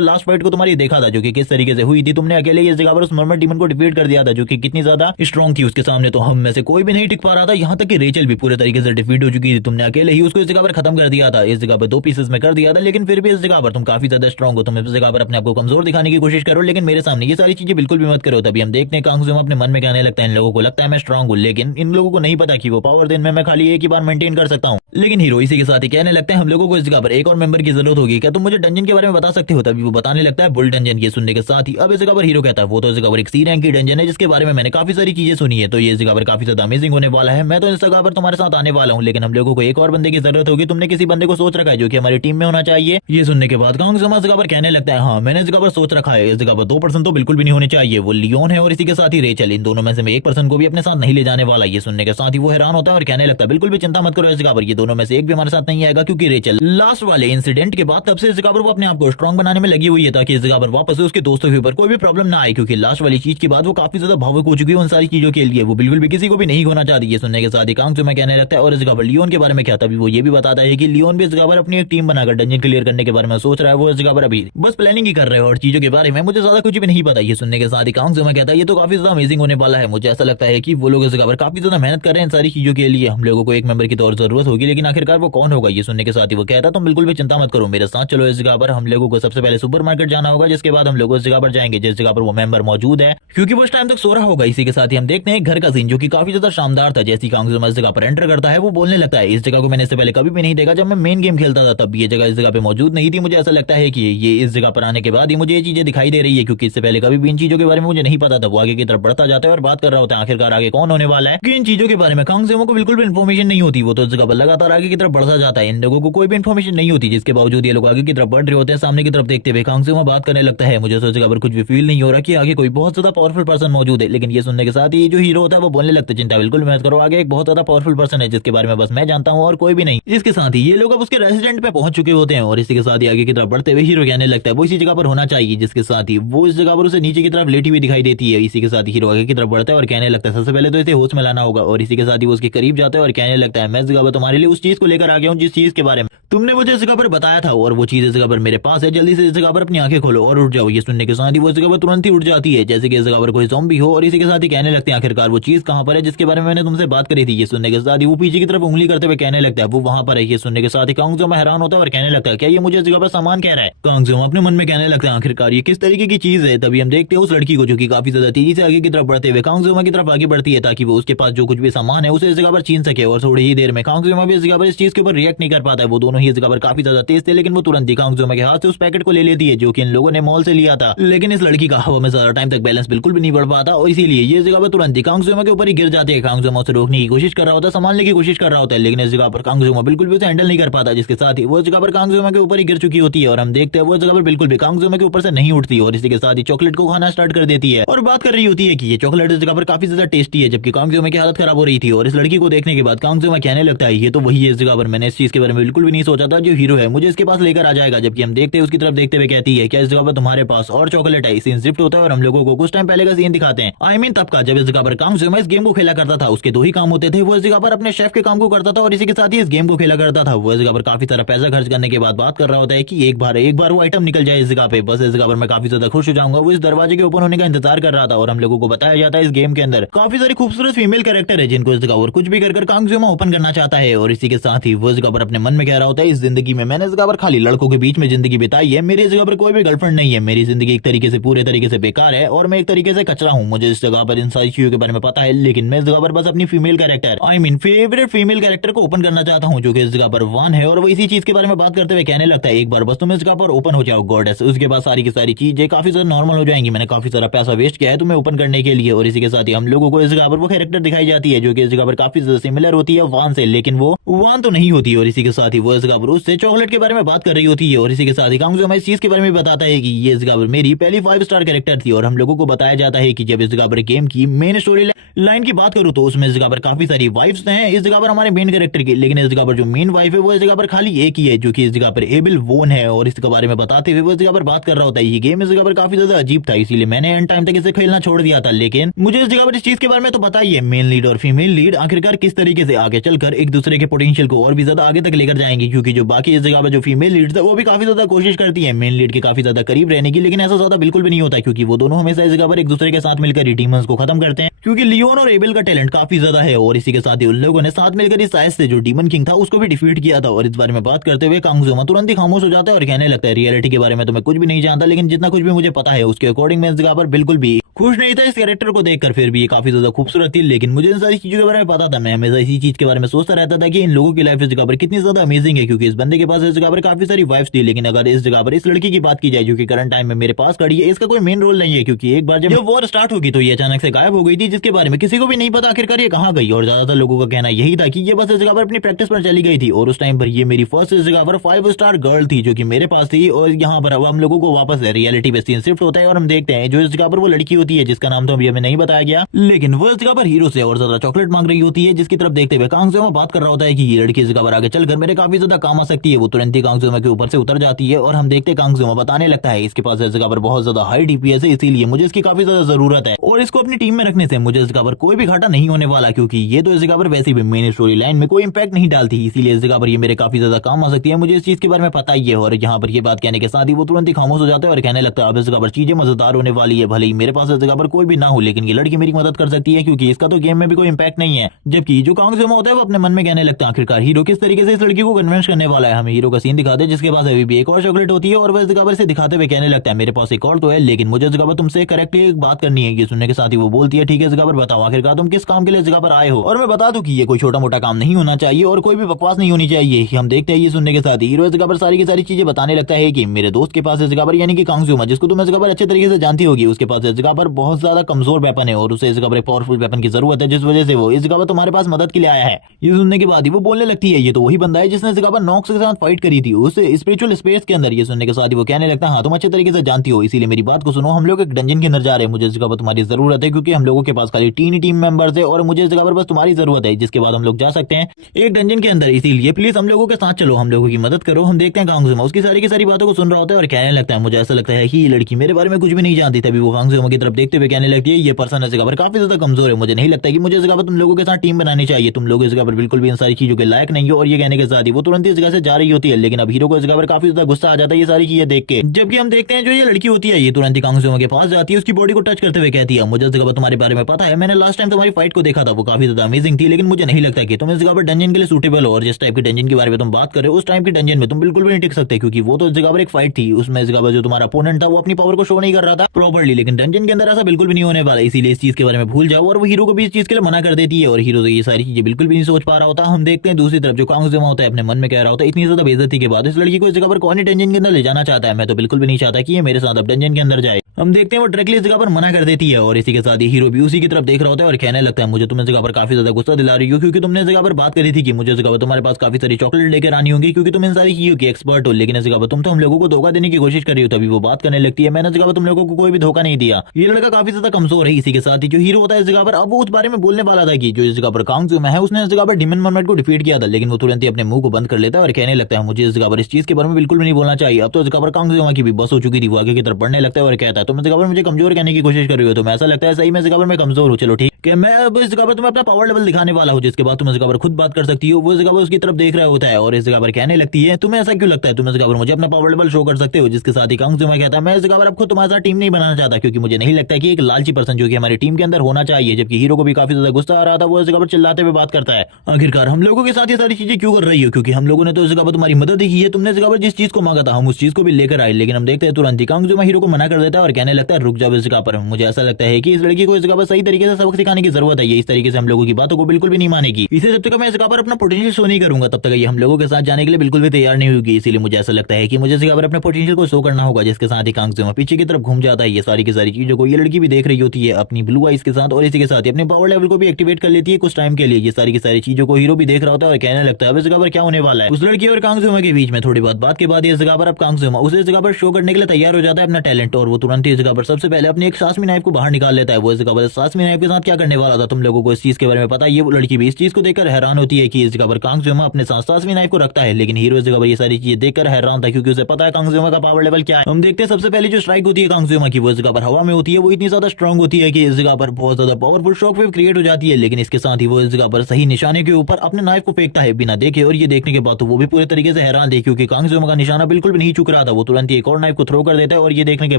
लास्ट फाइट को तुम्हारी देखा था जो कि किस तरीके से हुई थी। तुमने अकेले इस जगह पर उस मर्मर डीमन को डिफीट कर दिया था जो कि कितनी ज्यादा स्ट्रांग थी, उसके सामने तो हम में से कोई भी नहीं टिक पा रहा था। यहाँ तक कि रेचल भी पूरे तरीके से डिफीट हो चुकी थी, तुमने अकेले ही उसको इस जगह पर खत्म कर दिया था, इस जगह पर 2 पीसेस में कर दिया था। लेकिन फिर भी इस जगह पर तुम काफी ज्यादा स्ट्रांग हो, तुम इस जगह पर अपने आपको कमजोर दिखाने की कोशिश करो, लेकिन मेरे सामने ये सारी चीजें बिल्कुल भी मत करो। तभी हम देखते हैं कांग जुमा अपने मन में कहने लगता है इन लोगों को लगता है मैं स्ट्रांग हूँ, लेकिन इन लोगों को नहीं पता कि वो पावर दिन में मैं खाली एक ही बार मेंटेन कर सकता हूँ। लेकिन हीरो इसी के साथ ही कहने लगता है हम लोगों को इस जगह पर एक और मेंबर की जरूरत होगी, क्या तुम मुझे डंजन के बारे में बता सकते हो। तभी वो बताने लगता है बुल डंजन। ये सुनने के साथ ही अब इस जगह पर हीरो कहता है वो तो इस जगह पर एक सी रैंक की डंजन है जिसके बारे में मैंने काफी सारी चीजें सुनी है, तो ये इस जगह पर काफी ज्यादा अमेजिंग होने वाला है। मैं तो इस जगह पर तुम्हारे साथ आने वाला हूँ, लेकिन हम लोगों को एक और बंदे की जरूरत होगी। तुमने किसी बंदे को सोच रखा है जो कि हमारी टीम में होना चाहिए। ये सुनने के बाद कांग जुमा इस जगह पर कहने लगता है हाँ मैंने इस जगह पर सोच रखा है, इस जगह पर 2 पर्सन तो बिल्कुल भी नहीं होने चाहिए, वो लियोन है और इसी के साथ ही रेचल। इन दोनों में से मैं एक पर्सन को भी अपने साथ नहीं ले जाने वाला। ये सुनने के साथ ही वो हैरान होता है और कहने लगता है बिल्कुल भी चिंता मत करो, इस जगह पर ये दोनों में से एक भी हमारे साथ नहीं आएगा, क्योंकि रेचल लास्ट वाले इंसिडेंट के बाद तब से इस जगह पर वो अपने आप को स्ट्रांग बनाने में लगी हुई है ताकि इस जगह पर वापस उसके दोस्तों के ऊपर कोई भी प्रॉब्लम ना आए, क्योंकि लास्ट वाली चीज के बाद वो काफी ज्यादा भावुक हो चुकी है उन सारी चीजों के लिए, वो बिल्कुल भी किसी को भी नहीं खोना चाहती। ये सुनने के साथ ही कांग जुमा कहने लगता है और इस जगह पर लियोन के बारे में क्या। तभी वो ये भी बताता है कि लियोन भी इस जगह पर अपनी एक टीम बनाकर डंजन क्लियर करने के बारे में सोच रहा है, वो इस जगह पर अभी बस प्लानिंग ही कर रहे हो और चीजों के बारे में मुझे ज्यादा कुछ भी नहीं पता। ये सुनने के साथ ही कांग जुमा कहता है ये तो काफी ज्यादा अमेजिंग होने वाला है, मुझे ऐसा लगता है कि वो लोग इस जगह पर काफी ज्यादा मेहनत कर रहे हैं इन सारी चीजों के लिए, हम लोगों को एक मेंबर की तो जरूरत होगी, लेकिन आखिरकार वो कौन होगा। ये सुनने के साथ ही वो कहता तुम बिल्कुल भी चिंता मत करो, मेरे साथ चलो। इस जगह पर हम लोगों को सबसे पहले सुपरमार्केट जाना होगा, जिसके बाद हम लोग उस जगह पर जाएंगे जिस जगह पर वो मेंबर मौजूद है, क्योंकि वो उस टाइम तक सो रहा होगा। इसी के साथ ही हम देखते हैं घर का सीन जो कि काफी ज्यादा शानदार था। जैसी कांग जुमा इस जगह पर एंटर करता है वो बोलने लगता है इस जगह को मैंने इससे पहले कभी भी नहीं देखा, जब मैं मेन गेम खेलता था तब ये जगह इस जगह पे मौजूद नहीं थी। मुझे ऐसा लगता है कि ये इस जगह पर आने के बाद ही मुझे ये चीजें दिखाई दे रही है, क्योंकि इससे पहले कभी भी इन चीजों के बारे में मुझे नहीं पता था। वो आगे की तरफ बढ़ता जाता है और बात कर रहा होता है आखिरकार आगे कौन होने वाला है, इन चीजों के बारे में कांग जुमा को बिल्कुल भी इन्फॉर्मेशन नहीं होती। वो तो इस जगह पर लगातार आगे की तरफ बढ़ता जाता है, इन लोगों को कोई भी इन्फॉर्मेशन नहीं होती, जिसके बावजूद ये लोग आगे की तरफ बढ़ रहे होते हैं। सामने की तरफ देखते हुए कांग जुमा बात करने लगता है मुझे तो इस जगह पर कुछ भी फील नहीं हो रहा कि आगे कोई बहुत ज्यादा पावरफुल पर्सन मौजूद है। लेकिन ये सुनने के साथ ही जो हीरो होता है वो बोलने लगता है चिंता बिल्कुल मत करो, आगे एक बहुत ज्यादा पावरफुल पर्सन है जिसके बारे में बस मैं जानता हूँ और कोई भी नहीं। इसके साथ ही ये लोग अब उसके रेसिडेंट पे पहुंच चुके होते हैं और इसी के साथ ही आगे की तरफ बढ़ते हुए हीरो कहने लगता है वो इसी जगह पर होना चाहिए, जिसके साथ ही वो इस जगह पर उसे नीचे की तरफ लेटी हुई दिखाई देती है। इसी के साथ ही हीरो आगे की तरफ बढ़ता है और कहने लगता है सबसे पहले तो इसे होश में लाना होगा, और इसी के साथ ही वो उसके करीब जाता है और कहने लगता है मैं इस जगह पर तुम्हारे लिए उस चीज को लेकर आ गया हूँ जिस चीज के बारे में तुमने मुझे इस जगह पर बताया था, और वो चीज इस जगह पर मेरे पास है, जल्दी से इस जगह पर अपनी आंखें खोलो और उठ जाओ। ये सुनने के साथ ही वो इस जगह पर तुरंत ही उठ जाती है जैसे कि इस जगह पर कोई ज़ॉम्बी हो, और इसी के साथ ही कहने लगते हैं आखिरकार वो चीज कहां पर है जिसके बारे में मैंने तुमसे बात करी थी। ये सुनने के साथ ही वो पीछे की तरफ उंगली करते हुए कहने लगता है वो वहां पर है। ये सुनने के साथ ही कांग जुमा हैरान होता है और कहने लगता है क्या ये मुझे इस जगह पर सामान कह रहा है। कांग जुमा अपने मन में कहने लगता है आखिरकार ये किस तरीके की चीज है। तभी हम देखते हैं उस लड़की को जो कि काफी ज्यादा तेजी से आगे की तरफ बढ़ते हुए कांग जुमा की तरफ आगे बढ़ती है ताकि वो उसके पास जो कुछ भी सामान है उसे इस जगह पर छीन सके, और थोड़ी ही देर में कांग जुमा भी इस जगह पर इस चीज के ऊपर रिएक्ट नहीं कर पाता है। वो दोनों ही इस जगह पर काफी ज्यादा तेज थे, लेकिन वो तुरंत ही कांग जुमा के हाथ से उस पैकेट को ले लेती है जो कि इन लोगों ने मॉल से लिया था। लेकिन इस लड़की का हवा में ज्यादा टाइम तक बैलेंस बिल्कुल भी नहीं बढ़ पाता और इसीलिए ये जगह पर तुरंत ही कांग जुमा के ऊपर ही गिर जाते हैं। कांग जुमा उसे रोकने की कोशिश कर रहा होता है, संभालने की कोशिश कर रहा होता है, लेकिन इस जगह पर कांग जुमा बिल्कुल भी उसे हैंडल नहीं कर पाता, जिसके साथ ही वो जगह पर कांग जुमा के ऊपर ही गिर चुकी होती है। और हम देखते हैं वो जगह पर बिल्कुल भी कांग जुमा के ऊपर से नहीं उठती और इसी के साथ ही चॉकलेट को खाना स्टार्ट कर देती है और बात कर रही होती है कि ये चॉकलेट इस जगह पर काफी ज्यादा टेस्टी है, जबकि कांग जुमा की हालत खराब हो रही थी। और इस लड़की को देखने के बाद कांग जुमा कहने लगता है ये तो वही है इस जगह पर, मैंने इस चीज के बारे में बिल्कुल भी नहीं सोचा था, जो हीरो है मुझे इसके पास लेकर आ जाएगा। जबकि हम देखते हैं उसकी तरफ देखते हुए कहती है क्या इस जगह पर तुम्हारे पास और चॉकलेट है। सीन शिफ्ट होता है और हम लोगों को कुछ टाइम पहले का सीन दिखाते हैं, आई मीन तब का जब इस जगह पर कांग जुमा इस गेम को खेला करता था। उसके 2 ही काम होते थे, वो इस जगह पर अपने शेफ के काम को करता था और इसी के साथ ही इस गेम को खेला करता था। वो इस जगह पर काफी सारा पैसा खर्च करने के बाद बात कर रहा होता है कि एक बार वो आइटम निकल जाए इस जगह पे, बस इस जगह पर मैं काफी ज्यादा खुश हो जाऊंगा। वो इस दरवाजे के ओपन होने का इंतजार कर रहा था और हम लोगों को बताया जाता है इस गेम के अंदर काफी सारी खूबसूरत फीमेल कैरेक्टर है जिनको इस जगह और कुछ भी कर कांग जुमा ओपन करना चाहता है। और इसी के साथ ही वो इस जगह पर अपने मन में कह रहा होता है होता है इस जिंदगी में मैंने इस जगह पर खाली लड़कों के बीच में जिंदगी बिताई है, मेरी इस जगह पर कोई भी गर्लफ्रेंड नहीं है, मेरी जिंदगी एक तरीके से पूरे तरीके से बेकार है और मैं एक तरीके से कचरा हूँ। मुझे इस जगह पर इन सारी चीजों के बारे में पता है, लेकिन मैं इस जगह पर बस अपनी female character favourite female character को ओपन करना चाहता हूँ, जो कि इस जगह पर वन है। और वो इसी चीज के बारे में बात करते हुए कहने लगता है एक बार बस तुम इस जगह पर ओपन हो जाओ गॉडेस, उसके बाद सारी की सारी चीजें काफी ज्यादा नॉर्मल हो जाएंगी। मैंने काफी सारा पैसा वेस्ट किया है तुम्हें ओपन करने के लिए। और इसी के साथ ही हम लोगों को इस जगह पर वो कैरेक्टर दिखाई जाती है जो कि इस जगह पर काफी ज्यादा सिमिलर होती है वान से, लेकिन वो वान तो नहीं होती। और इसी के साथ ही वो इस जगह पर उससे चॉकलेट के बारे में बात कर रही होती है। और इसी के साथ ही कांगजू हमें इस चीज के बारे में बताता है कि ये इस जगह पर मेरी पहली 5 स्टार कैरेक्टर थी। और हम लोगों को बताया जाता है कि जब इस जगह पर गेम की मेन स्टोरी लाइन की बात करूं तो उसमें इस जगह पर काफी सारी वाइफ्स हैं इस जगह पर हमारे मेन कैरेक्टर की, लेकिन इस जगह पर जो मेन वाइफ है वो इस जगह पर खाली एक ही है, जो कि इस जगह पर एबिल वोन है। और इसके बारे में बताते हुए वो इस जगह पर बात कर रहा होता है। ये गेम इस जगह पर काफी ज्यादा अजीब था, इसीलिए मैंने एंड टाइम तक इसे खेलना छोड़ दिया था। लेकिन मुझे इस जगह पर इस चीज के बारे में तो पता ही है, मेन लीड और फीमेल लीड आखिरकार किस तरीके से आगे चलकर एक दूसरे के पोटेंशियल को और भी ज्यादा आगे तक लेकर जाएंगे, क्योंकि जो बाकी इस जगह पर जो फीमेल लीड है वो भी काफी ज्यादा कोशिश करती है मेन लीड के काफी ज्यादा करीब रहने की, लेकिन ऐसा ज्यादा बिल्कुल भी नहीं होता, क्योंकि वो दोनों हमेशा इस जगह पर एक दूसरे के साथ मिलकर डीमंस को खत्म करते हैं, क्योंकि लियोन और एबेल का टैलेंट काफी ज्यादा है। और इसी के साथ ही उन लोगों ने साथ मिलकर इस साइज से जो डीमन किंग था उसको भी डिफीट किया था। और इस बारे में बात करते हुए कांगजोमा तुरंत ही खामोश हो जाता है और कहने लगता है रियलिटी के बारे में तो मैं कुछ भी नहीं जानता, लेकिन जितना कुछ भी मुझे पता है उसके अकॉर्डिंग मैं इस जगह पर बिल्कुल भी खुश नहीं था इस कैरेक्टर को देखकर। फिर भी ये काफी ज्यादा खूबसूरत थी, लेकिन मुझे इन सारी चीजों के बारे में पता था। मैं हमेशा इसी चीज के बारे में सोचता रहता था कि इन लोगों की लाइफ इस जगह पर कितनी ज्यादा अमेजिंग है, क्योंकि इस बंदे के पास इस जगह पर काफी सारी वाइफ्स थी। लेकिन अगर इस जगह पर इस लड़की की बात की जाए जो कि करंट टाइम में मेरे पास खड़ी है, इसका कोई मेन रोल नहीं है, क्योंकि एक बार जब वॉर स्टार्ट होगी तो ये अचानक से गायब हो गई थी, जिसके बारे में किसी को भी नहीं पता आखिरकार ये कहाँ गई। और ज्यादातर लोगों का कहना यही था कि ये बस इस जगह पर अपनी प्रैक्टिस पर चली गई थी। और उस टाइम पर ये मेरी फर्स्ट इस जगह पर 5 स्टार गर्ल थी जो कि मेरे पास थी। और यहाँ पर अब हम लोगों को वापस रियलिटी पे सीन शिफ्ट होता है और हम देखते हैं जो इस जगह पर वो लड़की होती है जिसका नाम तो अभी हमें नहीं बताया गया, लेकिन वो इस जगह पर हीरो से और ज्यादा चॉकलेट मांग रही होती है, जिसकी तरफ देखते हुए कांगजोमा बात कर रहा होता है कि ये लड़की इस जगह पर आगे चलकर मेरे काफी ज्यादा काम आ सकती है। वो तुरंत ही कांगजोमा के ऊपर से उतर जाती है और हम देखते हैं कांगजोमा बताने लगता है इसके पास इस जगह पर बहुत ज्यादा हाई डीपीएस है, इसीलिए मुझे इसकी काफी ज्यादा जरूरत है। और इसको अपनी टीम में रखने से मुझे इस जगह पर कोई भी घाटा नहीं होने वाला, क्योंकि ये तो इस जगह पर वैसे भी मेन स्टोरी लाइन में कोई इंपैक्ट नहीं डालती, इसीलिए इस जगह पर ये मेरे काफी ज्यादा काम आ सकती है। मुझे इस चीज के बारे में पता ही है। और यहाँ पर ये बात कहने के साथ ही वो तुरंत ही खामोश हो जाता है और कहने लगता है अब इस जगह पर चीजें मजेदार होने वाली है। भले ही मेरे पास इस जगह पर कोई भी ना हो, लेकिन ये लड़की मेरी मदद कर सकती है, क्योंकि इसका तो गेम में भी कोई इंपैक्ट नहीं है। जबकि जो कांगजोमा होता है वो अपने मन में कहने लगता है आखिरकार हीरो किस तरीके से इस लड़की को कन्विंस करने वाला है। हमें हीरो का सीन दिखाते हैं जिसके पास अभी भी एक और चॉकलेट होती है और वह इस जगह पर से दिखाते हुए कहने लगता है मेरे पास एक और तो है, लेकिन मुझे इस जगह पर तुमसे करेक्टली एक बात करनी है। ये सुनने के साथ ही वो बोलती है ठीक है इस जगह पर बताओ आखिरकार तुम किस काम के लिए इस जगह पर आए हो। और मैं बता दूं कि ये कोई छोटा मोटा काम नहीं होना चाहिए और कोई भी बकवास नहीं होनी चाहिए। हम देखते हैं ये सुनने के साथ ही हीरो इस जगह पर सारी की सारी चीजें बताने लगता है कि मेरे दोस्त के पास इस जगह पर यानी कि कांगजोमा जिसको तुम इस जगह पर अच्छे तरीके से जानती होगी, उसके पास इस जगह पर बहुत ज्यादा कमजोर वेपन है और उसे इस जगह पर एक पावरफुल वेपन की जरूरत है, जिस वजह से वो इस जगह पर तुम्हारे पास मदद के लिए आया है। ये सुनने के बाद ही वो बोलने लगती है ये तो वही बंदा है जिसने इस जगह पर नॉक्स के साथ फाइट करी थी उस स्पिरिचुअल स्पेस के अंदर। ये सुनने के साथ ही वो कहने लगता है हाँ तुम अच्छे तरीके से जानती हो, इसीलिए मेरी बात को सुनो। हम लोग एक डंजन के अंदर जा रहे हैं, मुझे इस जगह पर तुम्हारी जरूरत है, क्योंकि हम लोगों के पास खाली 3 ही टीम मेंबर्स है और मुझे इस जगह पर बस तुम्हारी जरूरत है, जिसके बाद हम लोग जा सकते हैं एक डंजन के अंदर। इसीलिए प्लीज हम लोगों के साथ चलो, हम लोगों की मदद करो। हम देखते हैं कांगजोमा उसकी सारी की सारी बातों को सुन रहा होता है और कहने लगता है मुझे ऐसा लगता है कि ये लड़की मेरे बारे में कुछ भी नहीं जानती। तभी वो कांगजोमा की तरफ देखते हुए कहने लगती है ये पर्सन इस जगह पर काफी ज्यादा कमजोर है, मुझे नहीं लगता कि मुझे इस जगह पर तुम लोगों के साथ टीम बनानी चाहिए, तुम लोग इस जगह पर बिल्कुल भी इन सारी चीजों के लायक नहीं हो। और ये कहने के साथ ही वो तुरंत इस जगह से जा रही होती है, लेकिन अब हीरो को इस जगह पर काफी ज्यादा गुस्सा आ जाता है ये सारी चीजें देख के। जबकि हम देखते हैं जो ये लड़की होती है ये तुरंत ही कांगजोमा के पास जाती है, उसकी बॉडी को टच करते हुए कहती है मुझे इस जगह पर तुम्हारे बारे में पता है, मैंने लास्ट टाइम तुम्हारी फाइट को देखा था, वो काफी ज्यादा अमेजिंग थी, लेकिन मुझे नहीं लगता कि तुम इस जगह पर डंजन के लिए सूटेबल हो। और जिस टाइप के डंजन के बारे में तुम बात कर रहे हो उस टाइप के डंजन में तुम बिल्कुल भी नहीं टिक सकते, क्योंकि वो तो इस जगह पर एक फाइट थी, उसमें इस जगह पर जो तुम्हारा अपोनेंट था वो अपनी पावर को शो नहीं कर रहा था प्रॉपर्ली, लेकिन डंजन के अंदर ऐसा बिल्कुल भी नहीं होने वाला, इसीलिए इस चीज के बारे में भूल जाओ। और वो हीरो को भी इस चीज के लिए मना कर देती है और हीरो तो ये सारी चीजें बिल्कुल भी नहीं सोच पा रहा होता। हम देखते हैं दूसरी तरफ जो कांगजोमा होता है अपने मन में कह रहा होता है इतनी ज्यादा बेइज्जती के बाद इस लड़की को इस जगह पर कौन ही डंजन के अंदर ले जाना चाहता है, मैं तो बिल्कुल भी नहीं चाहता कि ये मेरे साथ अब डंजन के अंदर जाए। हम देखते हैं वो डायरेक्टली इस जगह पर मना कर देती है और इसी के साथ ही हीरो भी उसी की तरफ देख रहा होता है और कहने लगता है मुझे तुम इस जगह पर काफी ज्यादा गुस्सा दिला रही हो, क्योंकि तुमने इस जगह पर बात करी थी कि मुझे इस जगह पर तुम्हारे पास काफी सारी चॉकलेट लेकर आनी होगी, क्योंकि तुम इन सारी चीजों की एक्सपर्ट हो, लेकिन इस जगह पर तुम तो हम लोगों को धोखा देने की कोशिश कर रही हो। तभी वो बात करने लगती है मैंने इस जगह पर तुम लोगों को कोई भी धोखा नहीं दिया, ये लड़का काफी ज्यादा कमजोर है। इसी के साथ ही जो हीरो होता है इस जगह पर अब वो उस बारे में बोलने वाला था कि जो इस जगह पर कांगजोमा है उसने इस जगह पर डिमन मर्मेड को डिफीट किया था, लेकिन वो तुरंत ही अपने मुंह को बंद कर लेता है और कहने लगता है मुझे इस जगह पर इस चीज के बारे में बिल्कुल भी नहीं बोलना चाहिए। अब तो इस जगह पर कांगजोमा की भी बस हो चुकी थी, वो आगे की तरफ बढ़ने लगता है और कहता है तुम इस जगह पर मुझे कमजोर कहने की कोशिश कर रही हो, तो ऐसा लगता है सही में इस जगह पर मैं कमजोर हूँ। चलो ठीक कि मैं अब इस जगह पर तुम्हें अपना पावर लेवल दिखाने वाला हूँ, जिसके बाद तुम इस जगह पर खुद बात कर सकती हो। वो इस जगह पर उसकी तरफ देख रहा होता है और इस जगह पर कहने लगती है तुम्हें ऐसा क्यों लगता है, तुम इस जगह पर मुझे अपना पावर लेवल शो कर सकते हो। जिसके साथ ही कांगजुमा कहता है मैं इस जगह पर आपको तुम्हारे साथ टीम नहीं बनाना चाहता, क्योंकि मुझे नहीं लगता कि एक लालची पर्सन जो कि हमारी टीम के अंदर होना चाहिए। जबकि हीरो को भी काफी ज्यादा गुस्सा आ रहा था, वो इस जगह पर चिल्लाते हुए बात करता है आखिरकार हम लोगों के साथ ये सारी चीजें क्यों कर रही हो, क्योंकि हम लोगों ने तो इस जगह पर तुम्हारी मदद ही की है। तुमने इस जगह पर जिस चीज को मांगा था हम उस चीज को भी लेकर आए, लेकिन हम देखते हैं तुरंत ही कांगजुमा हीरो को मना कर देता है और कहने लगता है रुक जाओ इस जगह पर। मुझे ऐसा लगता है कि इस लड़की को इस जगह पर सही तरीके से सबक सिखाने की जरूरत है। ये इस तरीके से हम लोगों की बातों को बिल्कुल भी नहीं मानेगी। इसे जब तक मैं इस जगह पर अपना पोटेंशियल शो नहीं करूंगा तब तक ये हम लोगों के साथ जाने के लिए बिल्कुल भी तैयार नहीं होगी। इसीलिए मुझे ऐसा लगता है कि मुझे इस जगह पर अपने पोटेंशियल को शो करना होगा। जिसके साथ ही कांगजुमा पीछे की तरफ घूम जाता है। ये सारी की सारी चीजों को ये लड़की भी देख रही होती है अपनी ब्लू आइज के साथ और इसी के साथ ही अपने पावर लेवल को भी एक्टिवेट कर लेती है कुछ टाइम के लिए। ये सारी की सारी चीजों को हीरो भी देख रहा होता है और कहने लगता है अब इस जगह पर क्या होने वाला है। उस लड़की और कांगजुमा के बीच में थोड़ी बहुत बात के बाद इस जगह पर अब कांगजुमा उसे इस जगह पर शो करने के लिए तैयार हो जाता है अपना टैलेंट, और वो तुरंत ही इस जगह पर सबसे पहले अपनी एक सासमी नाइफ को बाहर निकाल लेता है। वो इस जगह पर सासमी नाइफ के साथ क्या करने वाला था तुम लोगों को इस चीज के बारे में पता है। ये वो लड़की भी इस चीज को देखकर हैरान होती है कि इस जगह पर कांगजुमा अपने साथ सासमी नाइफ को रखता है, लेकिन हीरो इस जगह पर ये सारी चीजें देखकर हैरान था क्योंकि उसे पता है कांगजुमा का पावर लेवल क्या है। हम देखते हैं सबसे पहले जो स्ट्राइक होती है कांगजुमा की वो इस जगह पर हवा में होती है। वो इतनी ज्यादा स्ट्रांग होती है कि इस जगह पर बहुत ज्यादा पावरफुल शॉक वेव क्रिएट हो जाती है, लेकिन इसके साथ ही वो इस जगह पर सही निशाने के ऊपर अपने नाइफ को फेंकता है बिना देखे। और ये देखने के बाद तो वो भी पूरे तरीके से हैरान थी क्योंकि कांगजुमा का निशाना बिल्कुल भी नहीं चुक रहा था। वो तुरंत ही एक और नाइफ को थ्रो कर देता है और ये देखने के